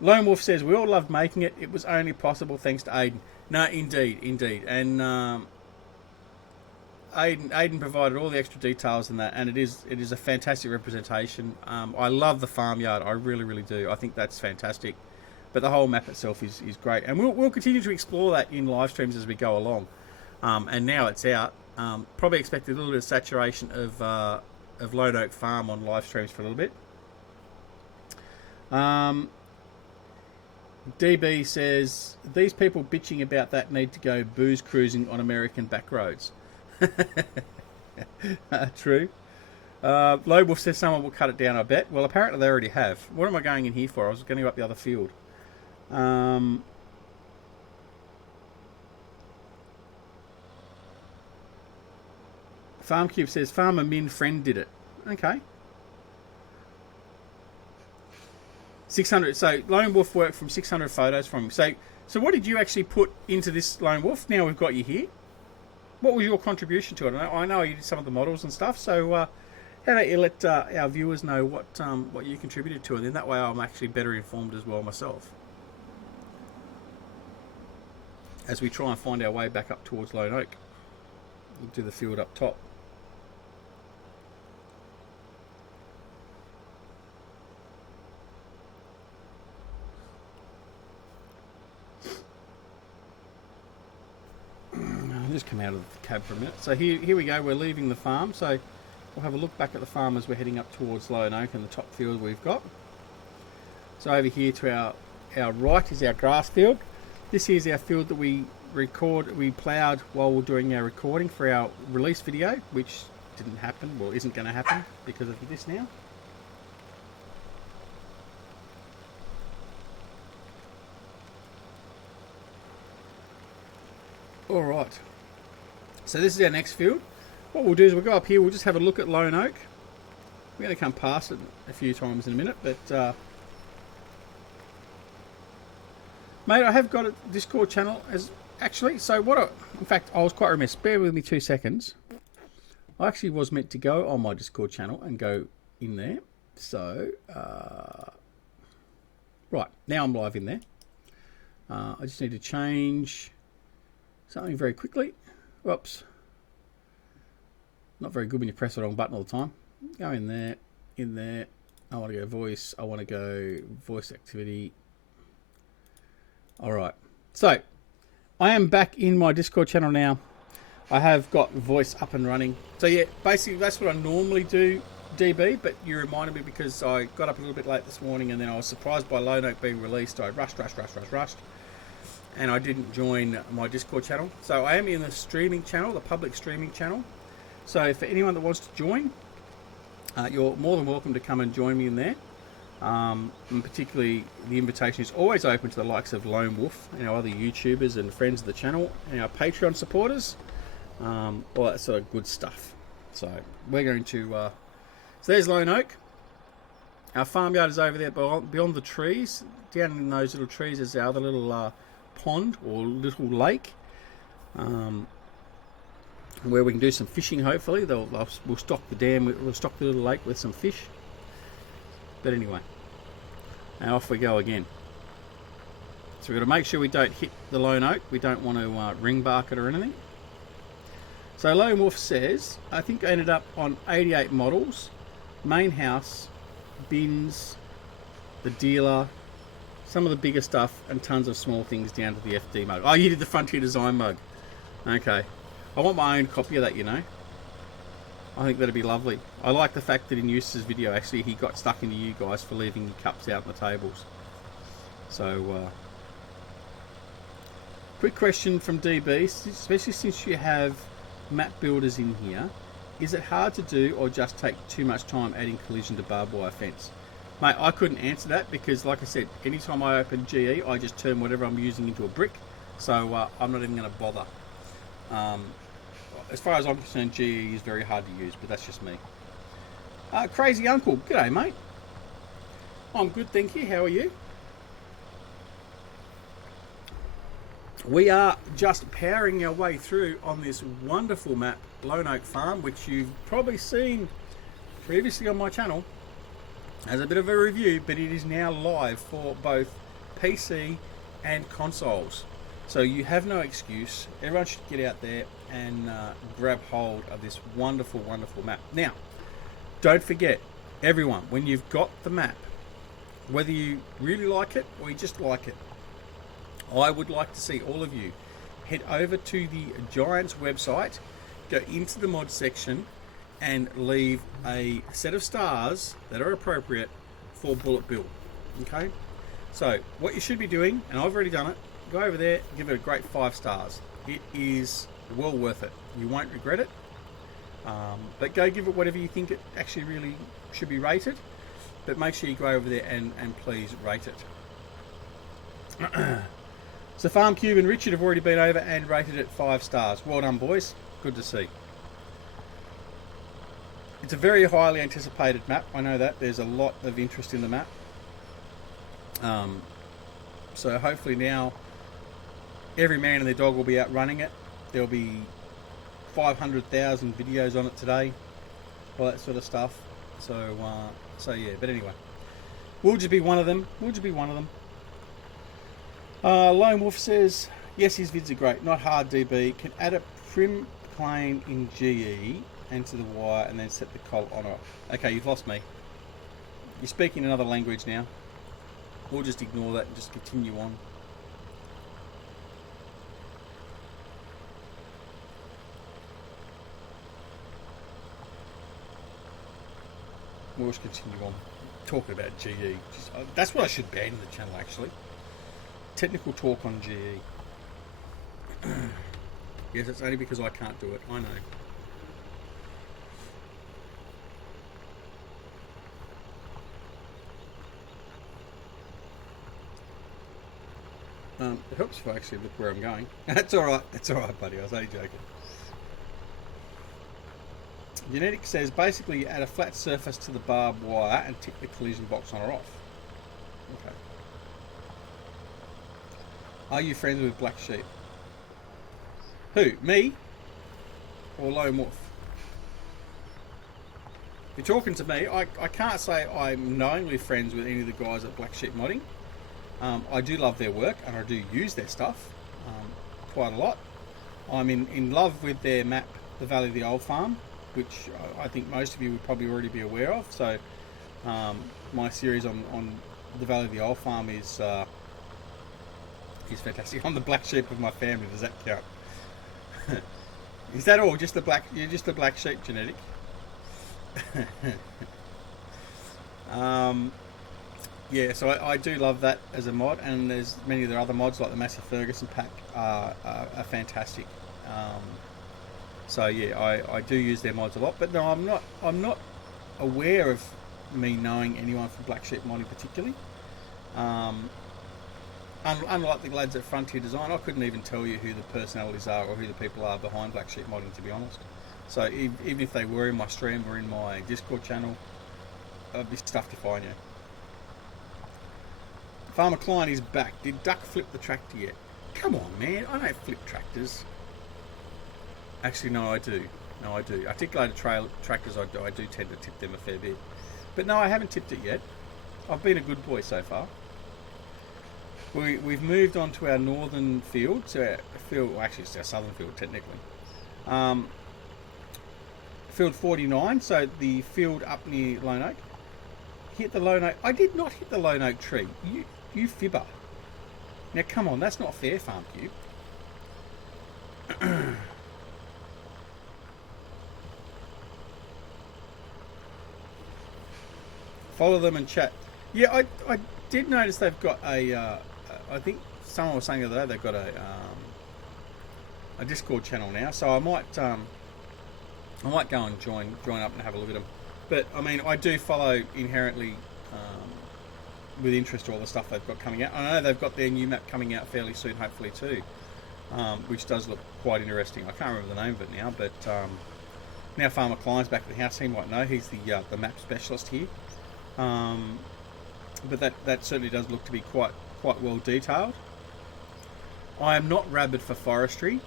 Lone Wolf says, we all loved making it. It was only possible thanks to Aiden. No, indeed, indeed. And Aiden provided all the extra details in that, and it is a fantastic representation. I love the farmyard. I really, really do. I think that's fantastic. But the whole map itself is great. And we'll continue to explore that in live streams as we go along. And now it's out. Probably expect a little bit of saturation of Lone Oak Farm on live streams for a little bit. DB says, these people bitching about that need to go booze cruising on American back roads. True. Lone Wolf says someone will cut it down, I bet. Well, apparently they already have. What am I going in here for? I was going to go up the other field. FarmCube says, Farmer Min friend did it. Okay. 600. So Lone Wolf worked from 600 photos from him. So what did you actually put into this, Lone Wolf? Now we've got you here. What was your contribution to it? I know you did some of the models and stuff. So how about you let our viewers know what you contributed to, and then that way I'm actually better informed as well myself, as we try and find our way back up towards Lone Oak. We'll do the field up top. Just come out of the cab for a minute. So here we go. We're leaving the farm. So we'll have a look back at the farm as we're heading up towards Lone Oak and the top field we've got. So over here to our right is our grass field. This is our field that we ploughed while we're doing our recording for our release video, which didn't happen. Well, isn't going to happen because of this now. All right. So this is our next field. What we'll do is we'll go up here. We'll just have a look at Lone Oak. We're going to come past it a few times in a minute, but mate, I have got a Discord channel as actually. So in fact, I was quite remiss. Bear with me 2 seconds. I actually was meant to go on my Discord channel and go in there. So right now I'm live in there. I just need to change something very quickly. Whoops. Not very good when you press the wrong button all the time. Go in there, in there. I want to go voice. I want to go voice activity. All right. So I am back in my Discord channel now. I have got voice up and running. So yeah, basically that's what I normally do, DB, but you reminded me because I got up a little bit late this morning and then I was surprised by Lone Oak being released. I rushed. And I didn't join my Discord channel. So I am in the streaming channel, the public streaming channel. So for anyone that wants to join, you're more than welcome to come and join me in there. And particularly, the invitation is always open to the likes of Lone Wolf and our other YouTubers and friends of the channel and our Patreon supporters. All that sort of good stuff. So we're going to... so there's Lone Oak. Our farmyard is over there beyond the trees. Down in those little trees is our other little... pond or little lake where we can do some fishing. Hopefully we'll stock the dam, we'll stock the little lake with some fish. But anyway, now off we go again. So we've got to make sure we don't hit the Lone Oak. We don't want to ring bark it or anything. So Lone Wolf says, I think I ended up on 88 models, main house, bins, the dealer, some of the bigger stuff, and tons of small things down to the FD mug. Oh, you did the Frontier Design mug. Okay. I want my own copy of that, you know. I think that'd be lovely. I like the fact that in Eustace's video, actually, he got stuck into you guys for leaving your cups out on the tables. So, quick question from DB, especially since you have map builders in here. Is it hard to do or just take too much time adding collision to barbed wire fence? Mate, I couldn't answer that because, like I said, anytime I open GE, I just turn whatever I'm using into a brick. So I'm not even going to bother. As far as I'm concerned, GE is very hard to use, but that's just me. Crazy Uncle, g'day, mate. I'm good, thank you. How are you? We are just powering our way through on this wonderful map, Lone Oak Farm, which you've probably seen previously on my channel. as a bit of a review, but it is now live for both PC and consoles. So you have no excuse. Everyone should get out there and grab hold of this wonderful, wonderful map. Now, don't forget, everyone, when you've got the map, whether you really like it or you just like it, I would like to see all of you head over to the Giants website, go into the mod section, and leave a set of stars that are appropriate for Bullet Bill. Okay? So, what you should be doing, and I've already done it, go over there, give it a great 5 stars. It is well worth it. You won't regret it. But go give it whatever you think it actually really should be rated. But make sure you go over there and please rate it. So Farm Cube and Richard have already been over and rated it 5 stars. Well done, boys. Good to see. It's a very highly anticipated map. I know that. There's a lot of interest in the map. So hopefully now every man and their dog will be out running it. There'll be 500,000 videos on it today. All that sort of stuff. So yeah, but anyway. We'll just be one of them. Lone Wolf says, yes, his vids are great. Not hard DB. Can add a prim plane in GE and to the wire and then set the coal on it. Okay, you've lost me. You're speaking another language now. We'll just ignore that and just continue on. We'll just continue on talking about GE. That's what I should ban in the channel, actually. Technical talk on GE. Yes, it's only because I can't do it. I know. It helps if I actually look where I'm going. That's alright. That's alright, buddy. I was only joking. Genetic says basically you add a flat surface to the barbed wire and tick the collision box on or off. Okay. Are you friends with Black Sheep? Who? Me? Or Lone Wolf? If you're talking to me, I can't say I'm knowingly friends with any of the guys at Black Sheep Modding. I do love their work and I do use their stuff quite a lot. I'm in love with their map, the Valley of the Old Farm, which I think most of you would probably already be aware of. So my series on the Valley of the Old Farm is fantastic. I'm the black sheep of my family. Does that count? Is that all? Just the black? You're just the black sheep, Genetic. Yeah, so I do love that as a mod, and there's many of the other mods like the Massey Ferguson pack are fantastic. So yeah, I do use their mods a lot, but no, I'm not aware of me knowing anyone from Black Sheep Modding particularly. Unlike the lads at Frontier Design, I couldn't even tell you who the personalities are or who the people are behind Black Sheep Modding, to be honest. So even if they were in my stream or in my Discord channel, I'd be stuffed to find you. Farmer Klein is back. Did Duck flip the tractor yet? Come on, man. I don't flip tractors. Actually, no, I do. No, I do. Articulated tractors, I do tend to tip them a fair bit. But no, I haven't tipped it yet. I've been a good boy so far. We've moved on to our northern field. So our field, well, actually it's our southern field technically. Field 49, so the field up near Lone Oak. Hit the Lone Oak. I did not hit the Lone Oak tree. You fibber. Now come on, that's not fair, Farm Cube. Follow them and chat. Yeah, I did notice they've got a. I think someone was saying the other day they've got a Discord channel now, so I might go and join up and have a look at them. But I mean, I do follow inherently with interest all the stuff they've got coming out. I know they've got their new map coming out fairly soon, hopefully too, which does look quite interesting. I can't remember the name of it now, but now Farmer Klein's back at the house. He might know. He's the map specialist here. But that certainly does look to be quite well detailed. I am not rabid for forestry.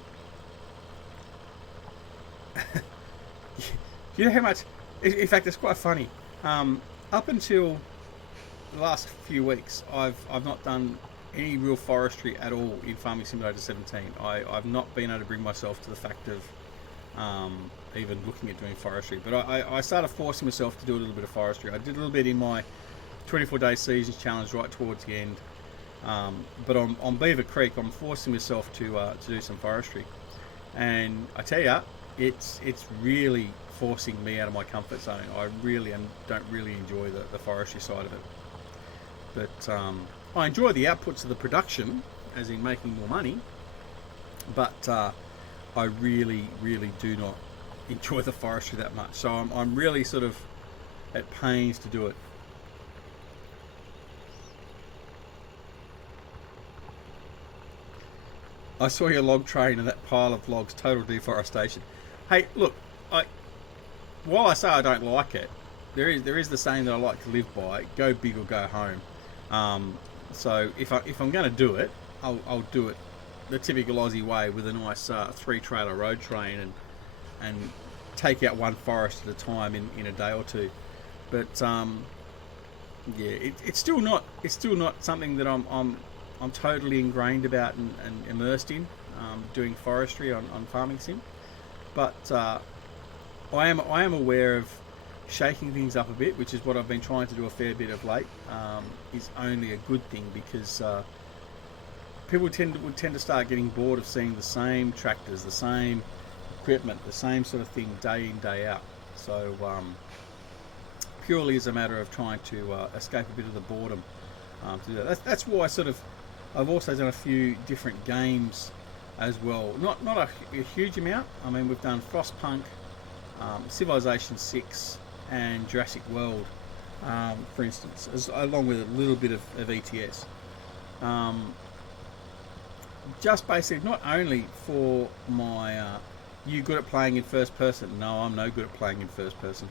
You know how much? In fact, it's quite funny. up until the last few weeks, I've not done any real forestry at all in Farming Simulator 17. I've not been able to bring myself to the fact of even looking at doing forestry. But I started forcing myself to do a little bit of forestry. I did a little bit in my 24-day seasons challenge right towards the end. But on Beaver Creek, I'm forcing myself to do some forestry. And I tell you, it's really forcing me out of my comfort zone. I really don't really enjoy the forestry side of it. But I enjoy the outputs of the production, as in making more money. But I really do not enjoy the forestry that much. So I'm really sort of at pains to do it. I saw your log train and that pile of logs, total deforestation. Hey, look, while I say I don't like it, there is the saying that I like to live by: go big or go home. So if I'm going to do it, I'll do it the typical Aussie way with a nice 3-trailer road train and take out one forest at a time in a day or two. But yeah, it's still not something that I'm totally ingrained about and immersed in, doing forestry on Farming Sim. But I am aware of shaking things up a bit, which is what I've been trying to do a fair bit of late. Is only a good thing, because people would tend to start getting bored of seeing the same tractors, the same equipment, the same sort of thing day in, day out. So purely as a matter of trying to escape a bit of the boredom to do that. That's why I've also done a few different games as well. Not a huge amount. I mean, we've done Frostpunk, Civilization 6 and Jurassic World, for instance, along with a little bit of ETS. Just basically not only for my you good at playing in first person. No, I'm no good at playing in first person.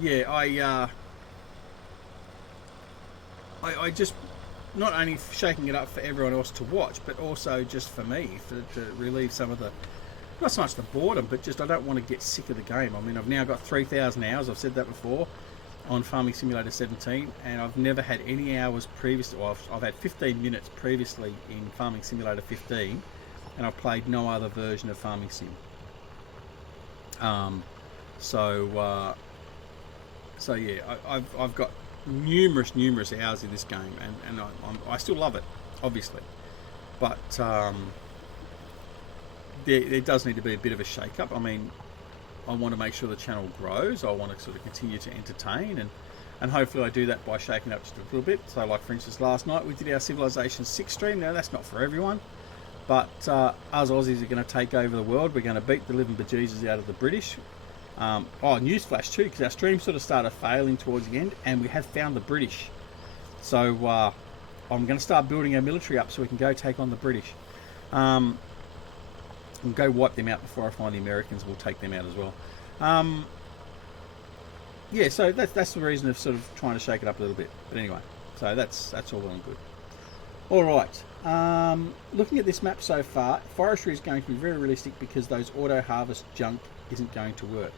Yeah, I just, not only shaking it up for everyone else to watch, but also just for me, to relieve some of the, not so much the boredom, but just I don't want to get sick of the game. I mean, I've now got 3,000 hours, I've said that before, on Farming Simulator 17, and I've never had any hours previously. Well, I've had 15 minutes previously in Farming Simulator 15, and I've played no other version of Farming Sim. So yeah, I've got numerous hours in this game, and I still love it, obviously, but there does need to be a bit of a shake-up. I mean, I want to make sure the channel grows. I want to sort of continue to entertain, and hopefully I do that by shaking up just a little bit. So, like for instance, last night we did our Civilization 6 stream. Now that's not for everyone, but us Aussies are going to take over the world. We're going to beat the living bejesus out of the British. Newsflash too, because our stream sort of started failing towards the end, and we have found the British. So I'm going to start building our military up so we can go take on the British. And go wipe them out before I find the Americans. We'll take them out as well. Yeah, so that's the reason of sort of trying to shake it up a little bit. But anyway, so that's all well and good. All right. Looking at this map so far, forestry is going to be very realistic because those auto harvest junk isn't going to work.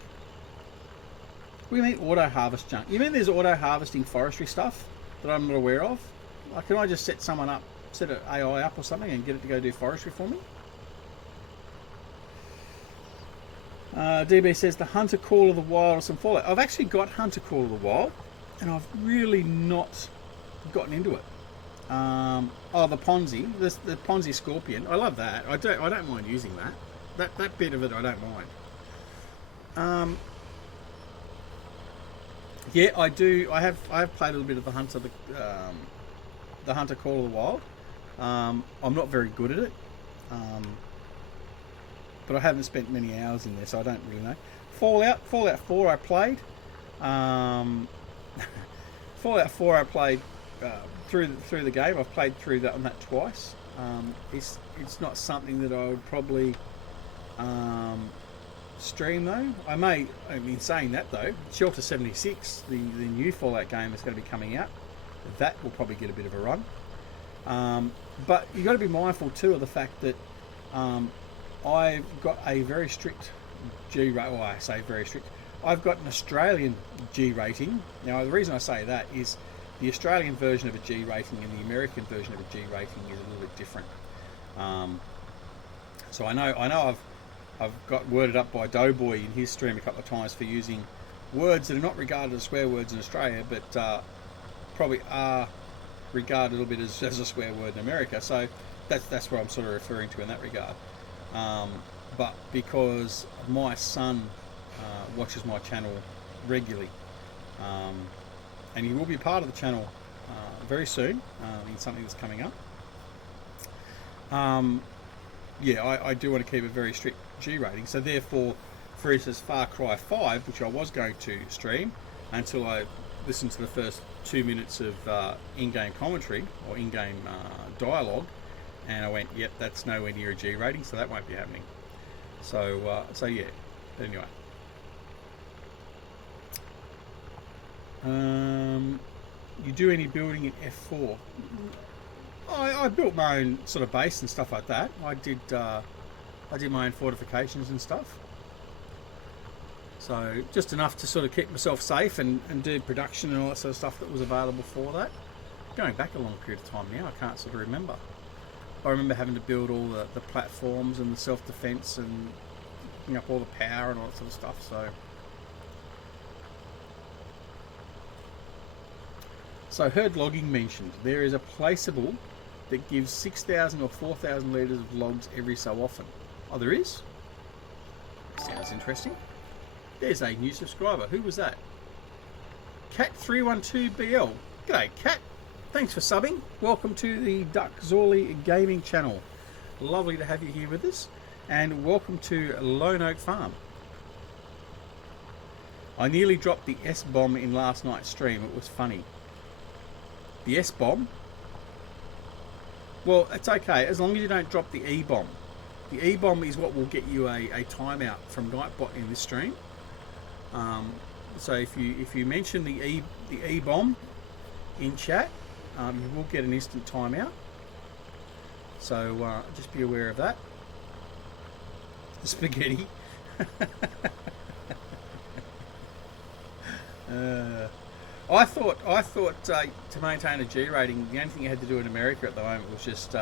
What do you mean auto harvest junk? You mean there's auto harvesting forestry stuff that I'm not aware of? Like, can I just set an AI up or something and get it to go do forestry for me? DB says the Hunter Call of the Wild or some Fallout. I've actually got Hunter Call of the Wild, and I've really not gotten into it. The Ponzi, the Ponzi Scorpion. I love that. I don't mind using that. That bit of it I don't mind. Yeah, I do. I have played a little bit of the Hunter Call of the Wild. I'm not very good at it. But I haven't spent many hours in there, so I don't really know. Fallout 4 I played. Fallout 4 I played through the game. I've played through that on that twice. It's not something that I would probably stream though. I mean, saying that though, Shelter 76, the new Fallout game is going to be coming out. That will probably get a bit of a run. But you've got to be mindful too of the fact that I've got a very strict G rate. Well, I say very strict. I've got an Australian G rating. Now, the reason I say that is the Australian version of a G rating and the American version of a G rating is a little bit different. So I know I've got worded up by DoughBoy in his stream a couple of times for using words that are not regarded as swear words in Australia, but probably are regarded a little bit as a swear word in America. So that's what I'm sort of referring to in that regard. But because my son watches my channel regularly, and he will be part of the channel very soon in something that's coming up. Yeah, I do want to keep a very strict G rating. So therefore, for instance, Far Cry 5, which I was going to stream until I listened to the first 2 minutes of in-game commentary or in-game dialogue, and I went, yep, that's nowhere near a G rating, so that won't be happening. So yeah. But anyway. You do any building in F4? I built my own sort of base and stuff like that. I did my own fortifications and stuff. So just enough to sort of keep myself safe and do production and all that sort of stuff that was available for that. Going back a long period of time now, I can't sort of remember. I remember having to build all the platforms and the self-defense and picking up all the power and all that sort of stuff. So heard logging mentioned. There is a placeable that gives 6,000 or 4,000 litres of logs every so often. Oh, there is? Sounds interesting. There's a new subscriber. Who was that? Cat312BL. G'day, Cat. Thanks for subbing. Welcome to the DoughBoy Gaming channel. Lovely to have you here with us. And welcome to Lone Oak Farm. I nearly dropped the S-bomb in last night's stream. It was funny. The S-bomb? Well, it's okay, as long as you don't drop the E-bomb. The E-bomb is what will get you a timeout from Nightbot in this stream. So if you mention the E-bomb in chat, you will get an instant timeout. So just be aware of that. Spaghetti. I thought to maintain a G rating, the only thing you had to do in America at the moment was just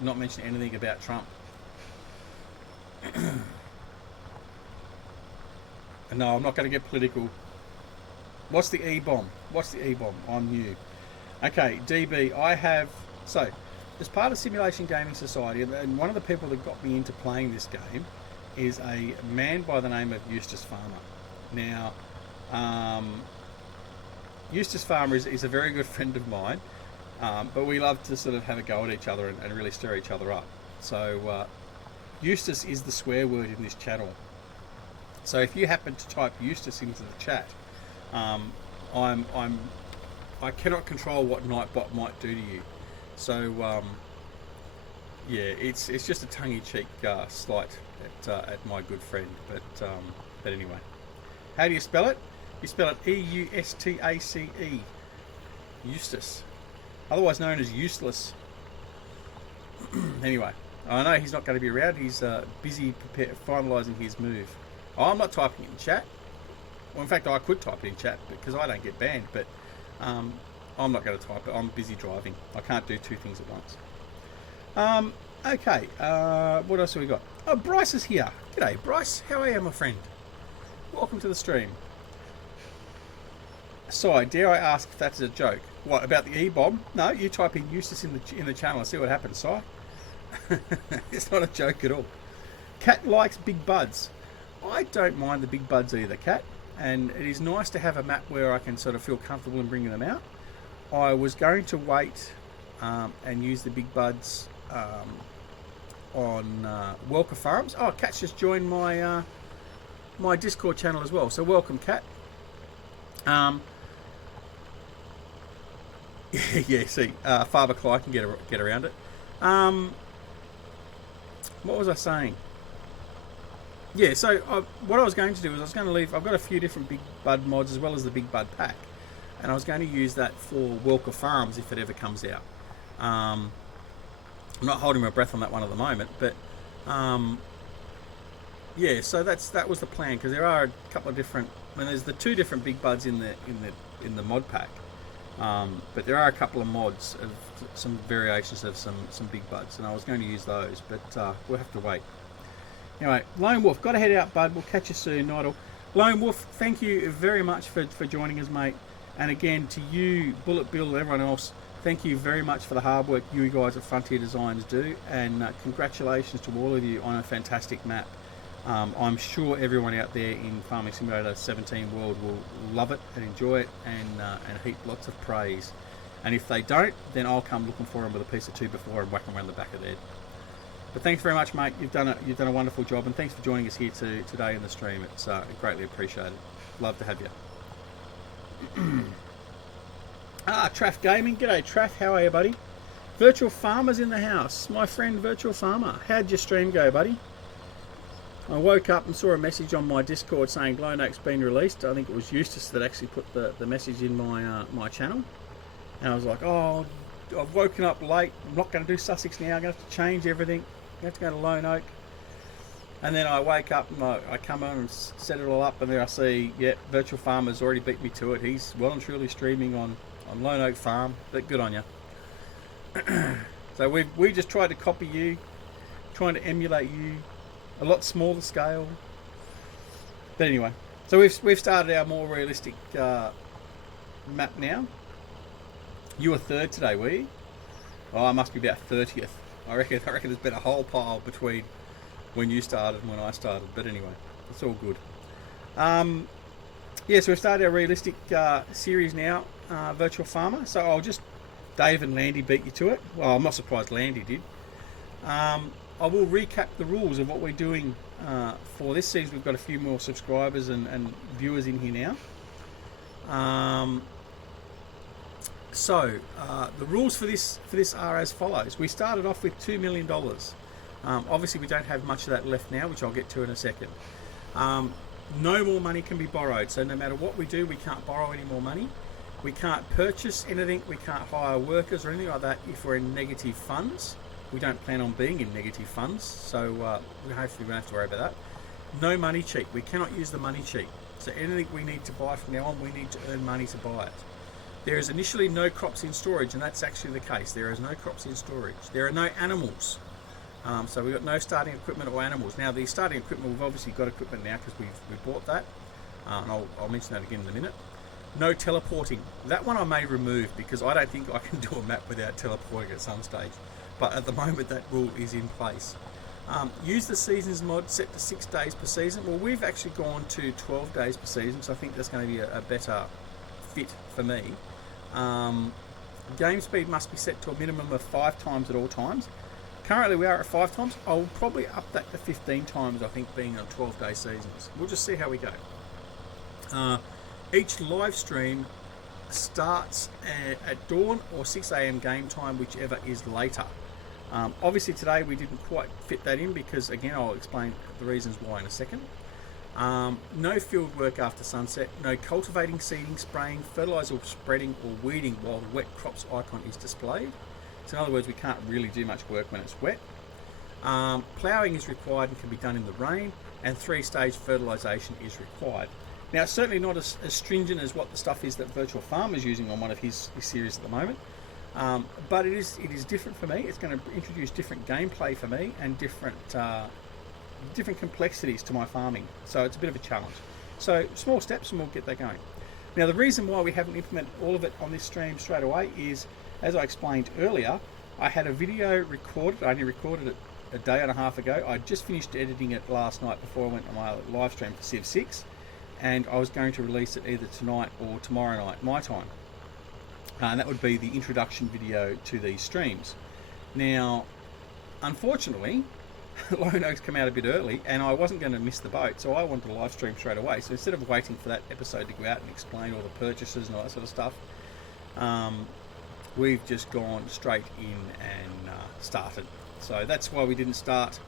not mention anything about Trump. No, I'm not going to get political. What's the E-bomb? What's the E-bomb? I'm new. Okay, DB, so as part of Simulation Gaming Society, and one of the people that got me into playing this game is a man by the name of Eustace Pharmer. Now, Eustace Pharmer is a very good friend of mine, but we love to sort of have a go at each other and really stir each other up. So Eustace is the swear word in this channel. So if you happen to type Eustace into the chat, I cannot control what Nightbot might do to you. So yeah, it's just a tongue-in-cheek slight at my good friend. But anyway, how do you spell it? You spell it E-U-S-T-A-C-E. Eustace, otherwise known as useless. Anyway, I know he's not going to be around. He's busy finalising his move. I'm not typing it in chat. Well, in fact, I could type it in chat because I don't get banned. But I'm not going to type it. I'm busy driving. I can't do two things at once. Okay. What else have we got? Oh, Bryce is here. G'day, Bryce. How are you, my friend? Welcome to the stream. So, dare I ask if that's a joke? What, about the E-bomb? No, you type in Eustace in the channel and see what happens, Si. It's not a joke at all. Cat likes big buds. I don't mind the big buds either, Cat. And it is nice to have a map where I can sort of feel comfortable in bringing them out. I was going to wait and use the big buds on Welker Farms. Oh, Cat's just joined my my Discord channel as well. So welcome, Cat. Yeah, see, Father Cly can get around it. What was I saying? Yeah, so what I was going to do is I was going to leave. I've got a few different big bud mods as well as the big bud pack, and I was going to use that for Welker Farms if it ever comes out. I'm not holding my breath on that one at the moment, but yeah. So that was the plan, because there are a couple of different mean, there's the 2 different big buds in the mod pack, but there are a couple of mods of some variations of some big buds, and I was going to use those, but we'll have to wait. Anyway, Lone Wolf, got to head out, bud. We'll catch you soon, Nigel. Lone Wolf, thank you very much for joining us, mate. And again, to you, Bullet Bill, and everyone else, thank you very much for the hard work you guys at Frontier Designs do, and congratulations to all of you on a fantastic map. I'm sure everyone out there in Farming Simulator 17 world will love it and enjoy it and heap lots of praise. And if they don't, then I'll come looking for them with a piece of 2x4 and whack them around the back of their head. But thanks very much, mate. You've done a wonderful job, and thanks for joining us here today in the stream. It's greatly appreciated. Love to have you. Traff Gaming. G'day, Traff. How are you, buddy? Virtual Farmer's in the house. My friend Virtual Farmer. How'd your stream go, buddy? I woke up and saw a message on my Discord saying Lone Oak's been released. I think it was Eustace that actually put the message in my channel. And I was like, oh, I've woken up late. I'm not going to do Sussex now. I'm going to have to change everything. I have to go to Lone Oak. And then I wake up and I come on and set it all up, and there I see, yeah, Virtual Farmer's already beat me to it. He's well and truly streaming on Lone Oak Farm, but good on you. So we just tried to copy you, trying to emulate you, a lot smaller scale. But anyway, so we've started our more realistic map now. You were 3rd today, were you? Oh, I must be about 30th. I reckon there's been a whole pile between when you started and when I started, but anyway, it's all good. Yeah, so we've started our realistic series now, Virtual Farmer. So Dave and Landy beat you to it. Well, I'm not surprised Landy did. I will recap the rules of what we're doing for this season. We've got a few more subscribers and viewers in here now. So the rules for this are as follows. We started off with $2 million. Obviously we don't have much of that left now, which I'll get to in a second. No more money can be borrowed, so no matter what we do, we can't borrow any more money. We can't purchase anything, we can't hire workers or anything like that if we're in negative funds. We don't plan on being in negative funds, so hopefully we don't have to worry about that. No money cheat. We cannot use the money cheat. So anything we need to buy from now on, we need to earn money to buy it. There is initially no crops in storage, and that's actually the case. There is no crops in storage. There are no animals. So we've got no starting equipment or animals. Now the starting equipment, we've obviously got equipment now because we've bought that. And I'll mention that again in a minute. No teleporting. That one I may remove because I don't think I can do a map without teleporting at some stage. But at the moment that rule is in place. Use the seasons mod set to 6 days per season. Well, we've actually gone to 12 days per season, so I think that's going to be a better fit for me. Game speed must be set to a minimum of 5 times at all times. Currently we are at 5 times. I'll probably up that to 15 times, I think, being on 12-day seasons. We'll just see how we go. Each live stream starts at dawn or 6 AM game time, whichever is later. Obviously today we didn't quite fit that in because, again, I'll explain the reasons why in a second. No field work after sunset. No cultivating, seeding, spraying, fertiliser or spreading or weeding while the wet crops icon is displayed. So in other words, we can't really do much work when it's wet. Ploughing is required and can be done in the rain, and 3-stage fertilisation is required. Now, it's certainly not as stringent as what the stuff is that Virtual Farmer is using on one of his series at the moment, but it is different for me. It's going to introduce different gameplay for me and different complexities to my farming. So it's a bit of a challenge. So small steps and we'll get that going. Now, the reason why we haven't implemented all of it on this stream straight away is, as I explained earlier, I had a video recorded. I only recorded it a day and a half ago. I just finished editing it last night before I went on my live stream for Civ 6, and I was going to release it either tonight or tomorrow night, my time. And that would be the introduction video to these streams. Now, unfortunately, Lone Oak's come out a bit early, and I wasn't going to miss the boat, so I wanted to live stream straight away. So instead of waiting for that episode to go out and explain all the purchases and all that sort of stuff, we've just gone straight in and started. So that's why we didn't start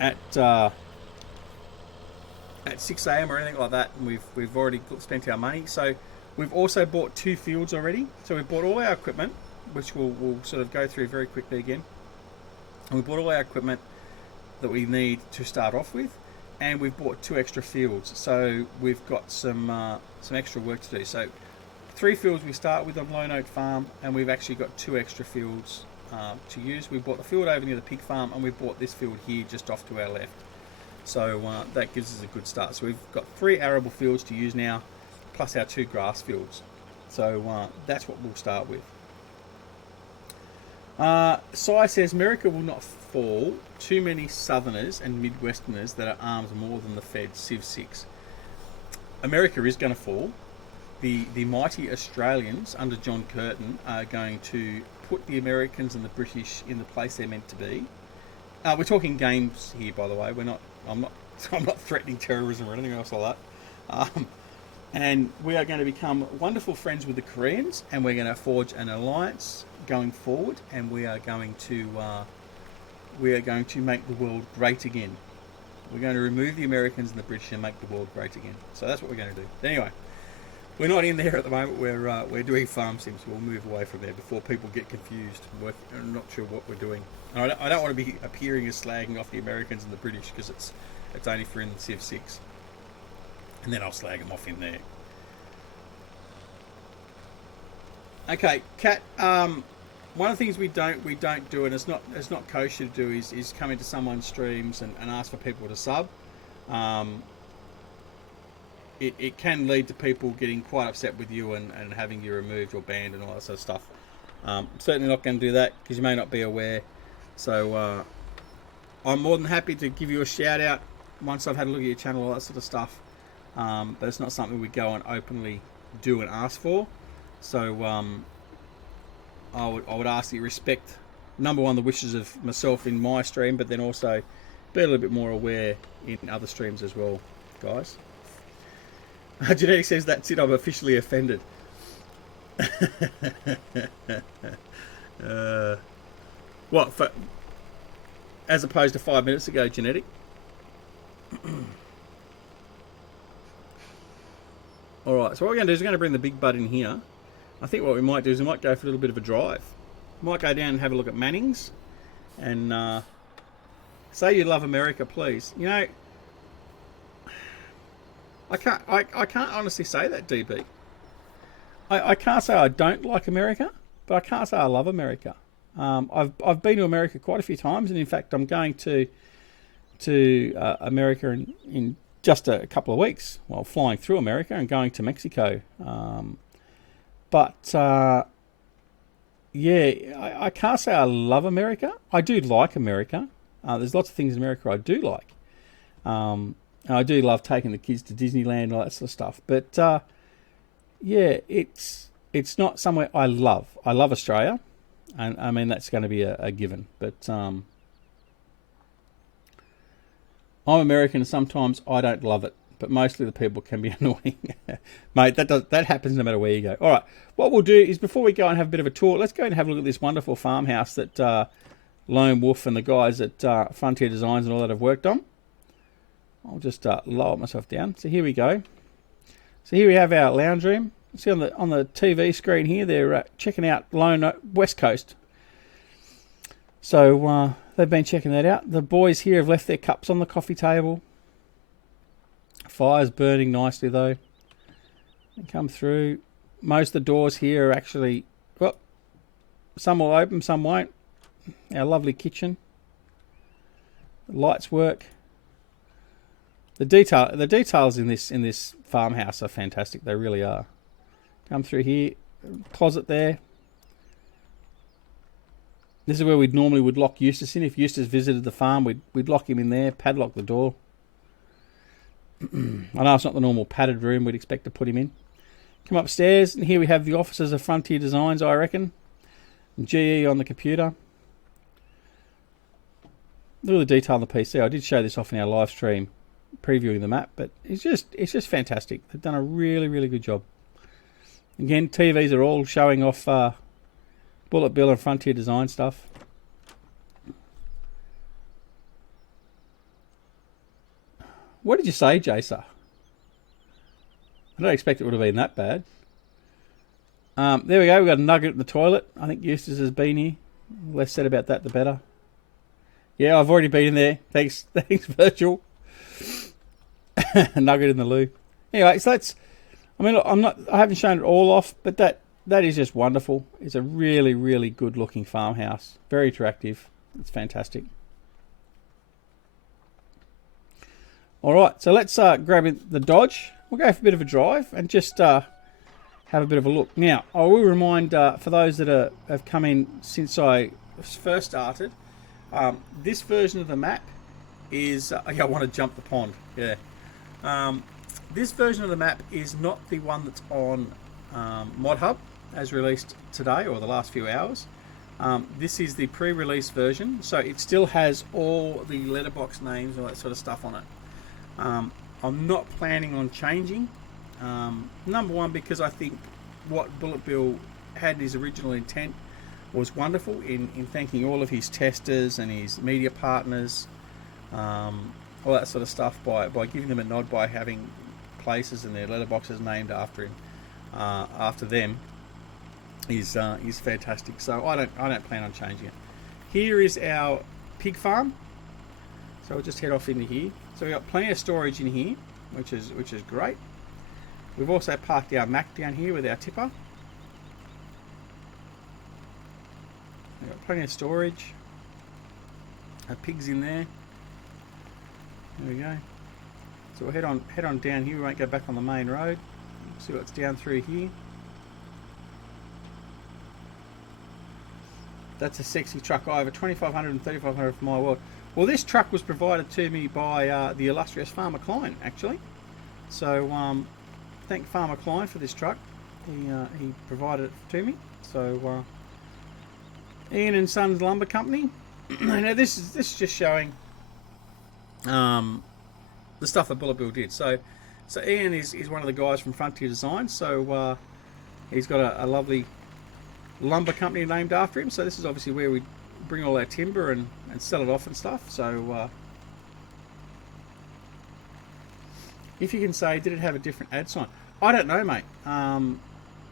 at 6 AM or anything like that, and we've already spent our money. So we've also bought 2 fields already. So we've bought all our equipment, which we'll sort of go through very quickly again. And we bought all our equipment that we need to start off with. and we've bought 2 extra fields. So we've got some extra work to do. So 3 fields we start with on Lone Oak Farm, and we've actually got 2 extra fields to use. We bought the field over near the pig farm, and we bought this field here just off to our left. So that gives us a good start. So we've got 3 arable fields to use now, plus our 2 grass fields. So that's what we'll start with. Sai says, America will not fall. Too many Southerners and Midwesterners that are armed more than the Fed, Civ 6. America is going to fall. The mighty Australians under John Curtin are going to put the Americans and the British in the place they're meant to be. We're talking games here, by the way. I'm not threatening terrorism or anything else like that. And we are going to become wonderful friends with the Koreans, and we're going to forge an alliance going forward, and we are going to make the world great again. We're going to remove the Americans and the British and make the world great again. So that's what we're going to do. Anyway, we're not in there at the moment. We're doing farm sims. We'll move away from there before people get confused. I'm not sure what we're doing. And I don't want to be appearing as slagging off the Americans and the British, because it's only for in Civ 6. And then I'll slag them off in there. Okay, Kat. One of the things we don't do, and it's not kosher to do, is come into someone's streams and ask for people to sub. It can lead to people getting quite upset with you and having you removed or banned and all that sort of stuff. Certainly not going to do that, because you may not be aware. So I'm more than happy to give you a shout out once I've had a look at your channel, all that sort of stuff. But it's not something we go and openly do and ask for. So I would ask that you respect, number one, the wishes of myself in my stream, but then also be a little bit more aware in other streams as well, guys. Genetic says, that's it, I'm officially offended. What, for, as opposed to 5 minutes ago, Genetic? Alright, so what we're going to do is we're going to bring the big bud in here. I think what we might do is we might go for a little bit of a drive. We might go down and have a look at Manning's. And say you love America, please. You know, I can't honestly say that, DB. I can't say I don't like America, but I can't say I love America. I've been to America quite a few times, and in fact I'm going to America in just a couple of weeks. Well, flying through America and going to Mexico. Yeah, I can't say I love America. I do like America. There's lots of things in America I do like. I do love taking the kids to Disneyland and all that sort of stuff. But yeah, it's not somewhere I love. I love Australia, and I mean that's going to be a given. But I'm American, and sometimes I don't love it. But mostly the people can be annoying. Mate, that happens no matter where you go. All right, what we'll do is before we go and have a bit of a tour, let's go and have a look at this wonderful farmhouse that Lone Wolf and the guys at Frontier Designs and all that have worked on. I'll just lower myself down. So here we go. So here we have our lounge room. See on the TV screen here, they're checking out Lone West Coast. So they've been checking that out. The boys here have left their cups on the coffee table. Fire's burning nicely though. And come through. Most of the doors here are actually, well, some will open, some won't. Our lovely kitchen. The lights work. The details in this farmhouse are fantastic. They really are. Come through here. Closet there. This is where we'd normally lock Eustace in. If Eustace visited the farm, we'd lock him in there, padlock the door. I know it's not the normal padded room we'd expect to put him in. Come upstairs, and here we have the offices of Frontier Designs, I reckon. And GE on the computer. Look at the detail on the PC. I did show this off in our live stream, previewing the map, but it's just fantastic. They've done a really, really good job. Again, TVs are all showing off Bullet Bill and Frontier Design stuff. What did you say, Jason? I don't expect it would have been that bad. There we go. We've got a nugget in the toilet. I think Eustace has been here. Less said about that, the better. Yeah, I've already been in there. Thanks, Virgil. Nugget in the loo. Anyway, so that's, I mean, I haven't shown it all off, but that is just wonderful. It's a really, really good looking farmhouse. Very attractive. It's fantastic. All right, so let's grab the Dodge. We'll go for a bit of a drive and just have a bit of a look. Now, I will remind for those that have come in since I first started, this version of the map is... I want to jump the pond, yeah. This version of the map is not the one that's on ModHub, as released today or the last few hours. This is the pre-release version, so it still has all the letterbox names and all that sort of stuff on it. I'm not planning on changing. Number one, because I think what Bullet Bill had in his original intent was wonderful in thanking all of his testers and his media partners, all that sort of stuff, by giving them a nod by having places and their letterboxes named after him, after them, is fantastic. So I don't plan on changing it. Here is our pig farm. So we'll just head off into here. So we've got plenty of storage in here, which is great. We've also parked our Mac down here with our tipper. We've got plenty of storage. Our pigs in there. There we go. So we'll head on down here. We won't go back on the main road. See what's down through here. That's a sexy truck. I have a 2500 and 3500 for my world. Well, this truck was provided to me by the illustrious Farmer Klein, actually. So thank Farmer Klein for this truck. He provided it to me. So Ian and Sons Lumber Company. Now this is just showing the stuff that Bullet Bill did. So Ian is one of the guys from Frontier Design. So he's got a lovely lumber company named after him. So this is obviously where we bring all our timber and sell it off and stuff. So if you can say, did it have a different ad sign? I don't know, mate.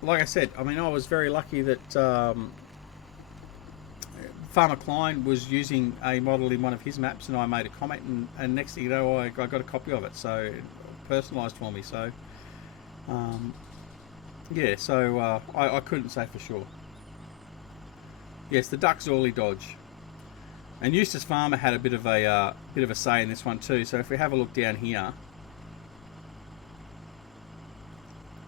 Like I said, I mean, I was very lucky that Farmer Klein was using a model in one of his maps, and I made a comment, and next thing you know, I got a copy of it, so personalised for me. So yeah, so I couldn't say for sure. Yes, the Duck Zorley Dodge. And Eustace Pharmer had a bit of a say in this one too. So if we have a look down here,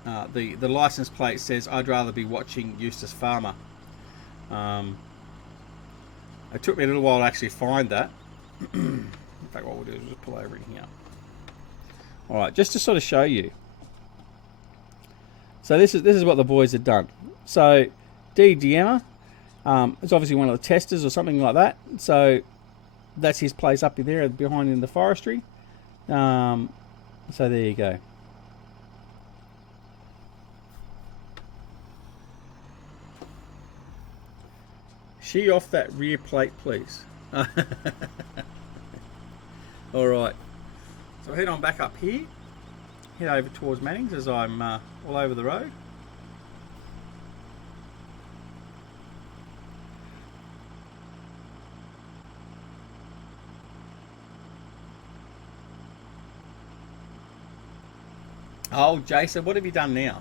the license plate says, "I'd rather be watching Eustace Pharmer." It took me a little while to actually find that. In fact, what we'll do is just pull over in here. All right, just to sort of show you. So this is what the boys had done. So D. Diemma. It's obviously one of the testers or something like that. So that's his place up there behind in the forestry. So there you go. She off that rear plate, please. All right. So head on back up here. Head over towards Manning's as I'm all over the road. Oh, Jason, what have you done now?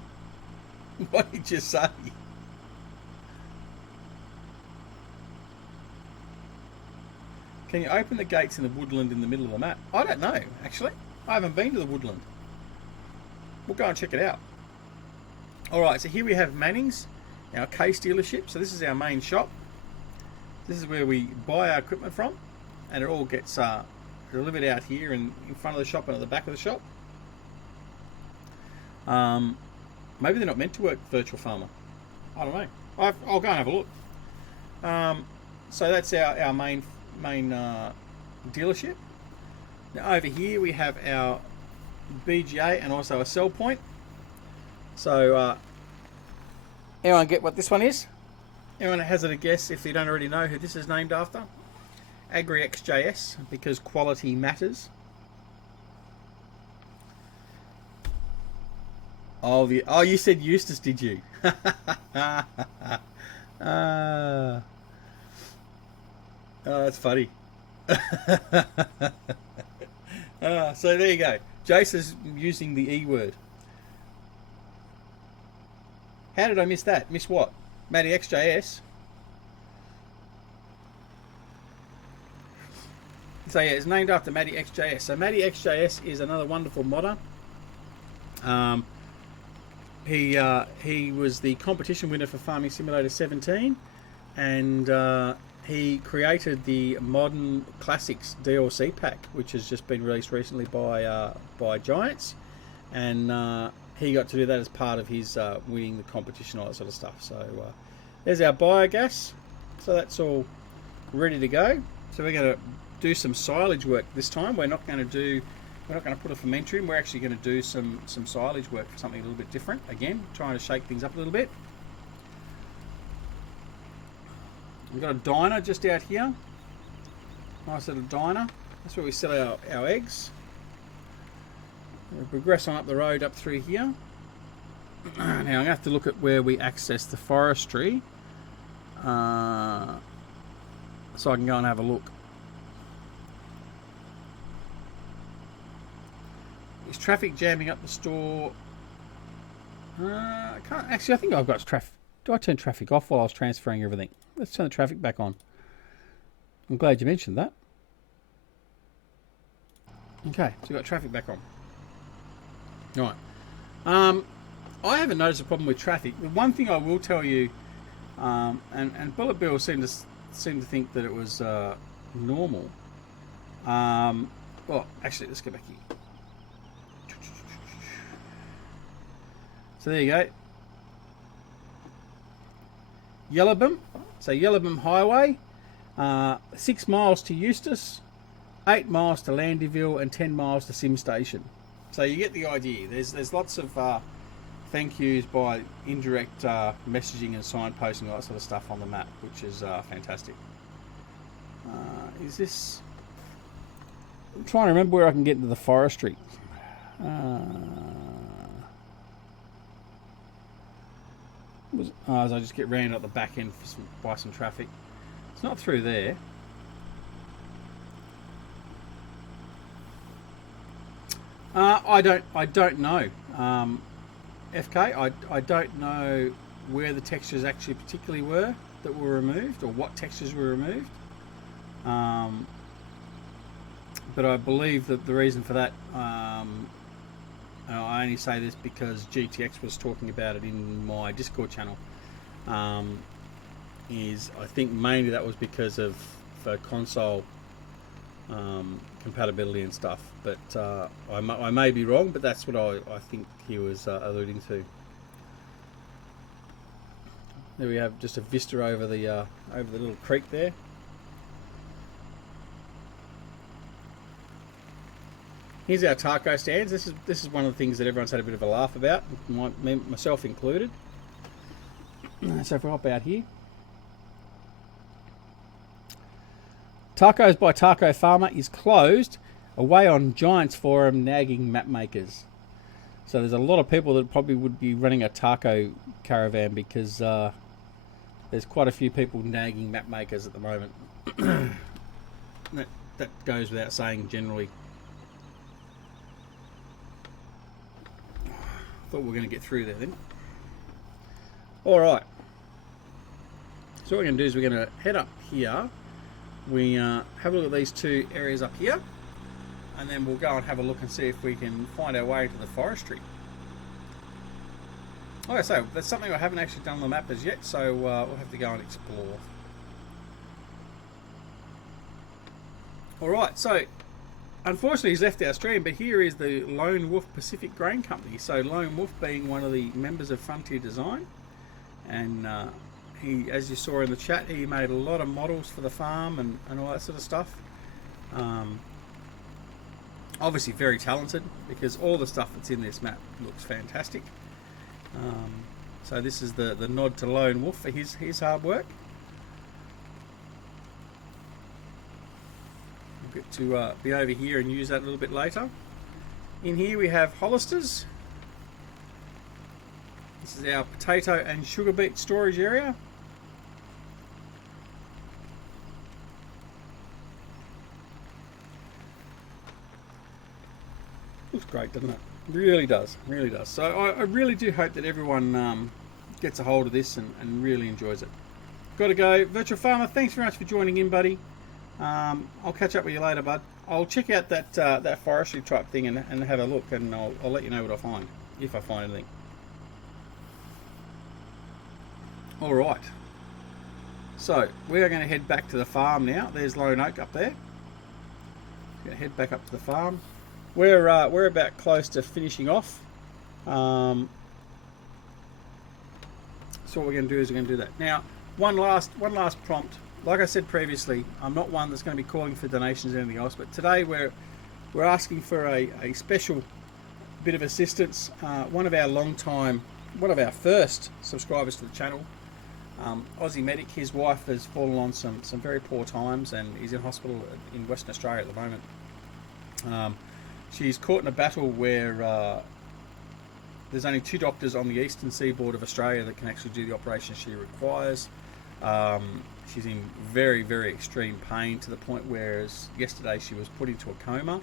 What did you say? Can you open the gates in the woodland in the middle of the map? I don't know, actually. I haven't been to the woodland. We'll go and check it out. Alright, so here we have Manning's, our case dealership. So this is our main shop. This is where we buy our equipment from. And it all gets delivered out here in front of the shop and at the back of the shop. Maybe they're not meant to work Virtual Farmer. I don't know. I'll go and have a look. So that's our main dealership. Now over here we have our BGA and also a sell point. So anyone get what this one is? Anyone hazard a guess if you don't already know who this is named after? Agri XJS, because quality matters. Oh, you said Eustace, did you? Oh, that's funny. So there you go. Jace is using the E word. How did I miss that? Miss what? Matty XJS. So yeah, it's named after Matty XJS. So Matty XJS is another wonderful modder. He was the competition winner for Farming Simulator 17, and he created the Modern Classics DLC pack, which has just been released recently by Giants, and he got to do that as part of his winning the competition, all that sort of stuff. So there's our biogas. So that's all ready to go. So we're going to do some silage work this time. We're not going to put a fermenter in. We're actually going to do some silage work for something a little bit different. Again, trying to shake things up a little bit. We've got a diner just out here. Nice little diner. That's where we sell our eggs. We'll progress on up the road up through here. Now I'm going to have to look at where we access the forestry. So I can go and have a look. Is traffic jamming up the store? I can't. Actually, I think I've got traffic. Do I turn traffic off while I was transferring everything? Let's turn the traffic back on. I'm glad you mentioned that. Okay, so we've got traffic back on. Right. I haven't noticed a problem with traffic. The one thing I will tell you, and Bullet Bill seemed to think that it was normal. Well, actually, let's go back here. So there you go. Yellowbum. So Yellowbum Highway. 6 miles to Eustace, 8 miles to Landyville, and 10 miles to Sim Station. So you get the idea. There's lots of thank yous by indirect messaging and signposting, all that sort of stuff on the map, which is fantastic. Is this... I'm trying to remember where I can get into the forestry. As I just get round at the back end by some traffic. It's not through there. I don't know. FK, I don't know where the textures actually particularly were that were removed, or what textures were removed. But I believe that the reason for that, I only say this because GTX was talking about it in my Discord channel, is I think mainly that was because of for console compatibility and stuff, but I may be wrong, but that's what I think he was alluding to. There we have just a vista over the little creek there. Here's our taco stands. This is one of the things that everyone's had a bit of a laugh about, myself included. So if we hop out here, Tacos by Taco Farmer is closed, away on Giants Forum nagging map makers. So there's a lot of people that probably would be running a taco caravan because there's quite a few people nagging map makers at the moment. that goes without saying generally. Thought we were going to get through there then. Alright. So what we're going to do is we're going to head up here. We have a look at these two areas up here. And then we'll go and have a look and see if we can find our way to the forestry. Like I say, that's something I haven't actually done on the map as yet, so we'll have to go and explore. Alright, so unfortunately he's left our stream, but here is the Lone Wolf Pacific Grain Company. So Lone Wolf being one of the members of Frontier Design, and he, as you saw in the chat, he made a lot of models for the farm and all that sort of stuff. Obviously very talented, because all the stuff that's in this map looks fantastic. So this is the nod to Lone Wolf for his hard work. We'll get to be over here and use that a little bit later. In here we have Hollisters. This is our potato and sugar beet storage area. Looks looks great, doesn't it? Really does, really does. So I really do hope that everyone gets a hold of this and really enjoys it. Got to go. Virtual Farmer, thanks very much for joining in, buddy. I'll catch up with you later, bud. I'll check out that forestry type thing and have a look, and I'll let you know what I find, if I find anything. All right. So we are going to head back to the farm now. There's Lone Oak up there. We're going to head back up to the farm. We're about close to finishing off. So what we're going to do is we're going to do that now. One last prompt. Like I said previously, I'm not one that's going to be calling for donations or anything else, but today we're asking for a special bit of assistance. One of our first subscribers to the channel, Aussie Medic, his wife has fallen on some very poor times, and he's in hospital in Western Australia at the moment. She's caught in a battle where there's only 2 doctors on the eastern seaboard of Australia that can actually do the operation she requires. She's in very, very extreme pain, to the point where yesterday she was put into a coma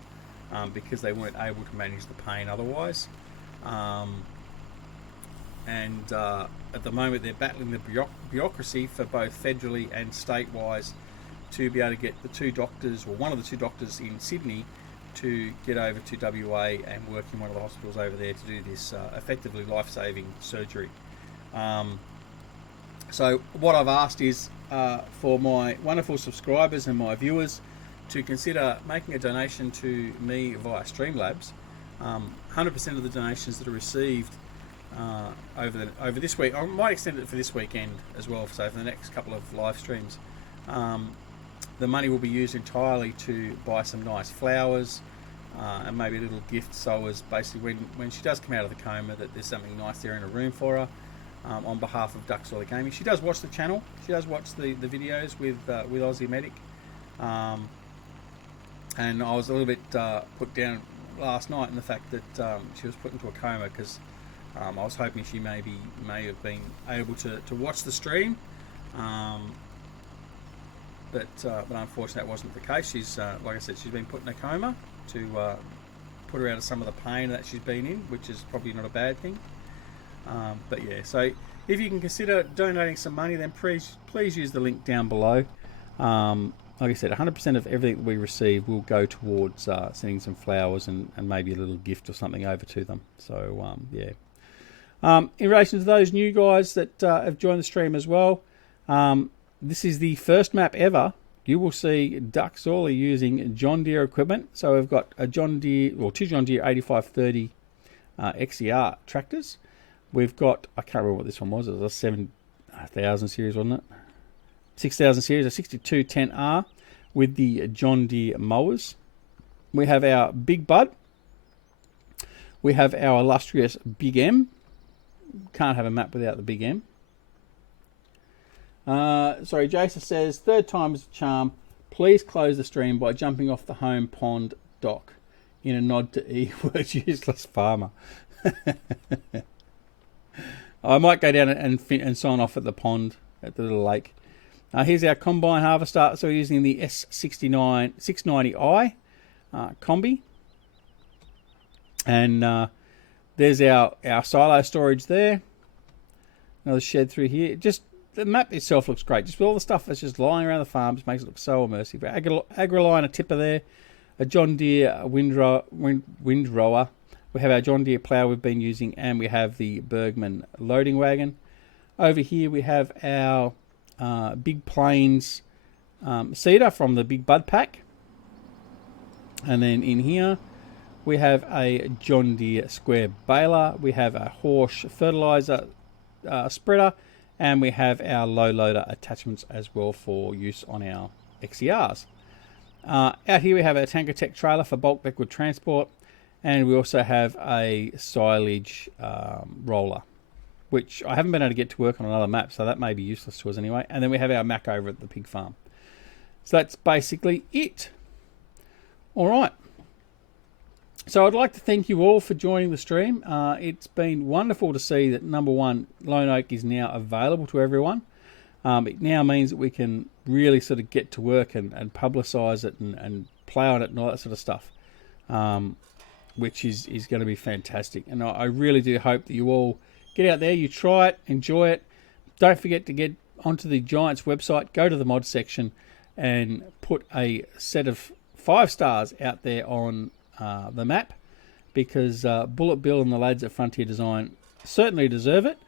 because they weren't able to manage the pain otherwise. At the moment they're battling the bureaucracy for both federally and state-wise to be able to get the 2 doctors, or one of the 2 doctors in Sydney, to get over to WA and work in one of the hospitals over there to do this effectively life-saving surgery. So what I've asked is for my wonderful subscribers and my viewers to consider making a donation to me via Streamlabs. 100% of the donations that are received over this week, I might extend it for this weekend as well, so for the next couple of live streams, the money will be used entirely to buy some nice flowers and maybe a little gift, so as basically when she does come out of the coma, that there's something nice there in a room for her. On behalf of Duck Soiler Gaming, she does watch the channel. She does watch the videos with Aussie Medic, and I was a little bit put down last night in the fact that she was put into a coma, because I was hoping she may have been able to watch the stream, but unfortunately that wasn't the case. She's like I said, she's been put in a coma to put her out of some of the pain that she's been in, which is probably not a bad thing. But yeah, so if you can consider donating some money, then please use the link down below. Like I said, 100% of everything that we receive will go towards sending some flowers and maybe a little gift or something over to them. So yeah. In relation to those new guys that have joined the stream as well, this is the first map ever you will see Duck Soiler using John Deere equipment. So we've got a John Deere, or 2 John Deere 8530 XER tractors. We've got, I can't remember what this one was. It was a 7000 series, wasn't it? 6000 series, a 6210R with the John Deere mowers. We have our Big Bud. We have our illustrious Big M. Can't have a map without the Big M. Sorry, Jason says, 3rd time's a charm. Please close the stream by jumping off the home pond dock in a nod to E-word Useless Farmer. I might go down and sign off at the pond, at the little lake. Here's our combine harvester. So we're using the S69 690i combi. And there's our silo storage there. Another shed through here. Just the map itself looks great. Just with all the stuff that's just lying around the farm, just makes it look so immersive. Agriline, a tipper there. A John Deere windrower. We have our John Deere plough we've been using, and we have the Bergman loading wagon. Over here we have our Big Plains seeder from the Big Bud pack. And then in here we have a John Deere square baler. We have a Horsch fertilizer spreader, and we have our low loader attachments as well for use on our XERs. Out here we have a Tanker Tech trailer for bulk liquid transport. And we also have a silage roller, which I haven't been able to get to work on another map, so that may be useless to us anyway. And then we have our Mac over at the pig farm. So that's basically it. All right. So I'd like to thank you all for joining the stream. It's been wonderful to see that, number one, Lone Oak is now available to everyone. It now means that we can really sort of get to work and publicise it and play on it and all that sort of stuff. which is going to be fantastic. And I really do hope that you all get out there, you try it, enjoy it. Don't forget to get onto the Giants website, go to the mod section, and put a set of 5 stars out there on the map, because Bullet Bill and the lads at Frontier Design certainly deserve it.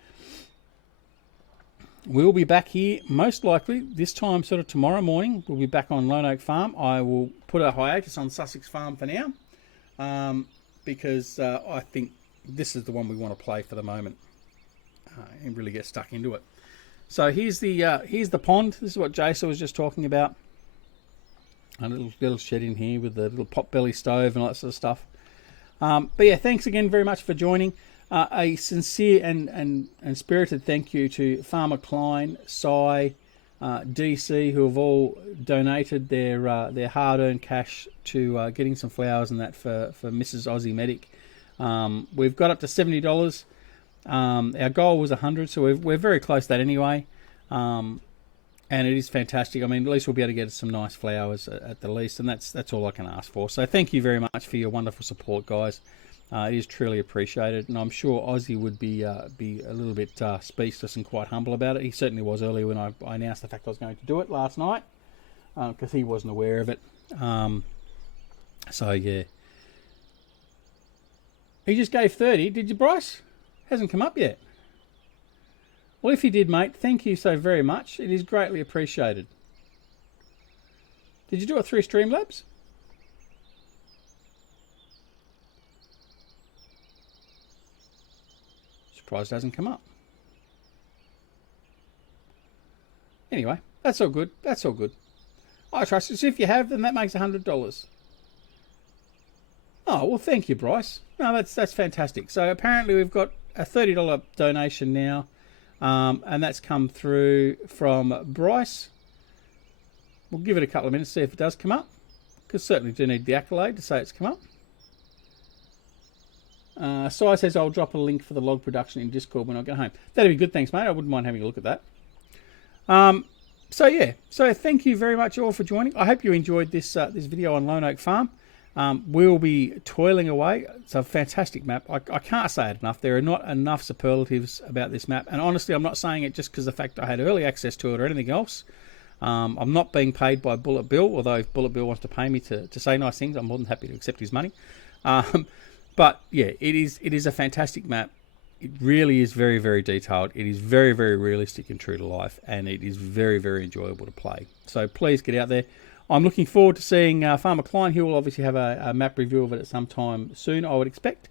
We'll be back here most likely this time sort of tomorrow morning. We'll be back on Lone Oak Farm. I will put a hiatus on Sussex Farm for now, because I think this is the one we want to play for the moment and really get stuck into it. So here's the pond. This is what Jason was just talking about. A little shed in here with the little pot-belly stove and all that sort of stuff. But yeah, thanks again very much for joining. A sincere and spirited thank you to Farmer Klein, Cy, DC, who have all donated their hard-earned cash to getting some flowers and that for Mrs. Aussie Medic. We've got up to $70. Our goal was 100, so we're very close to that anyway. And it is fantastic. I mean, at least we'll be able to get some nice flowers at the least, and that's all I can ask for. So thank you very much for your wonderful support, guys. It is truly appreciated, and I'm sure Aussie would be a little bit speechless and quite humble about it. He certainly was earlier when I announced the fact I was going to do it last night, because he wasn't aware of it. So yeah, he just gave 30. Did you, Bryce? Hasn't come up yet. Well, if you did, mate, thank you so very much. It is greatly appreciated. Did you do it through Streamlabs? Surprised it hasn't come up. Anyway, that's all good. That's all good. I trust it. So if you have, then that makes $100. Oh, well, thank you, Bryce. No, that's fantastic. So apparently we've got a $30 donation now. And that's come through from Bryce. We'll give it a couple of minutes to see if it does come up, because certainly do need the accolade to say it's come up. Cy says I'll drop a link for the log production in Discord when I get home. That'd be good, thanks, mate. I wouldn't mind having a look at that. So yeah, so thank you very much all for joining. I hope you enjoyed this video on Lone Oak Farm. We'll be toiling away. It's a fantastic map. I can't say it enough. There are not enough superlatives about this map. And honestly, I'm not saying it just because of the fact I had early access to it or anything else. I'm not being paid by Bullet Bill, although if Bullet Bill wants to pay me to say nice things, I'm more than happy to accept his money. But yeah, it is a fantastic map. It really is very, very detailed. It is very, very realistic and true to life. And it is very, very enjoyable to play. So please get out there. I'm looking forward to seeing Farmer Klein. He will obviously have a map review of it at some time soon, I would expect.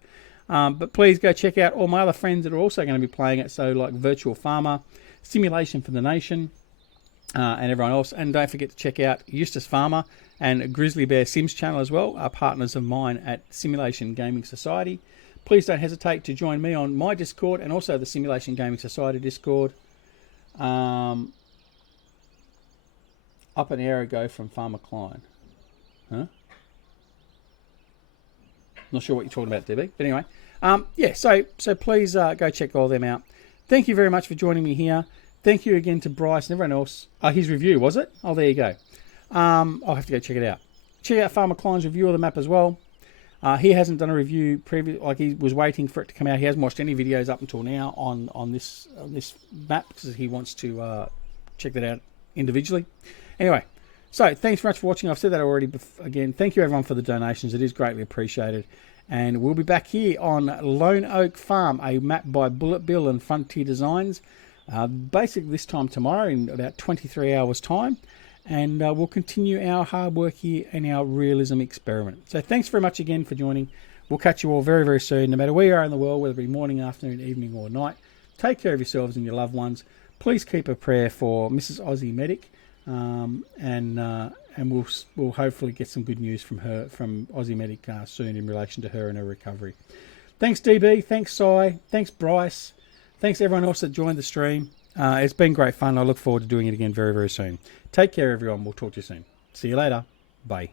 But please go check out all my other friends that are also going to be playing it. So like Virtual Farmer, Simulation for the Nation, and everyone else. And don't forget to check out Eustace Pharmer and Grizzly Bear Sims channel as well, are partners of mine at Simulation Gaming Society. Please don't hesitate to join me on my Discord and also the Simulation Gaming Society Discord. Up an arrow go from Farmer Klein. Huh? Not sure what you're talking about, DB. But anyway, yeah, so please go check all them out. Thank you very much for joining me here. Thank you again to Bryce and everyone else. His review, was it? Oh, there you go. I'll have to go check it out. Check out Farmer Klein's review of the map as well. He hasn't done a review like he was waiting for it to come out. He hasn't watched any videos up until now on this map because he wants to check that out individually. Anyway, so thanks very much for watching. I've said that already. Again, thank you everyone for the donations. It is greatly appreciated. And we'll be back here on Lone Oak Farm, a map by Bullet Bill and Frontier Designs. Basically this time tomorrow in about 23 hours time. And we'll continue our hard work here and our realism experiment. So thanks very much again for joining. We'll catch you all very, very soon, no matter where you are in the world, whether it be morning, afternoon, evening or night. Take care of yourselves and your loved ones. Please keep a prayer for Mrs. Aussie Medic. And we'll hopefully get some good news from Aussie Medic soon in relation to her and her recovery. Thanks DB, thanks Cy, thanks Bryce, thanks everyone else that joined the stream. It's been great fun. I look forward to doing it again very, very soon. Take care everyone. We'll talk to you soon. See you later. Bye.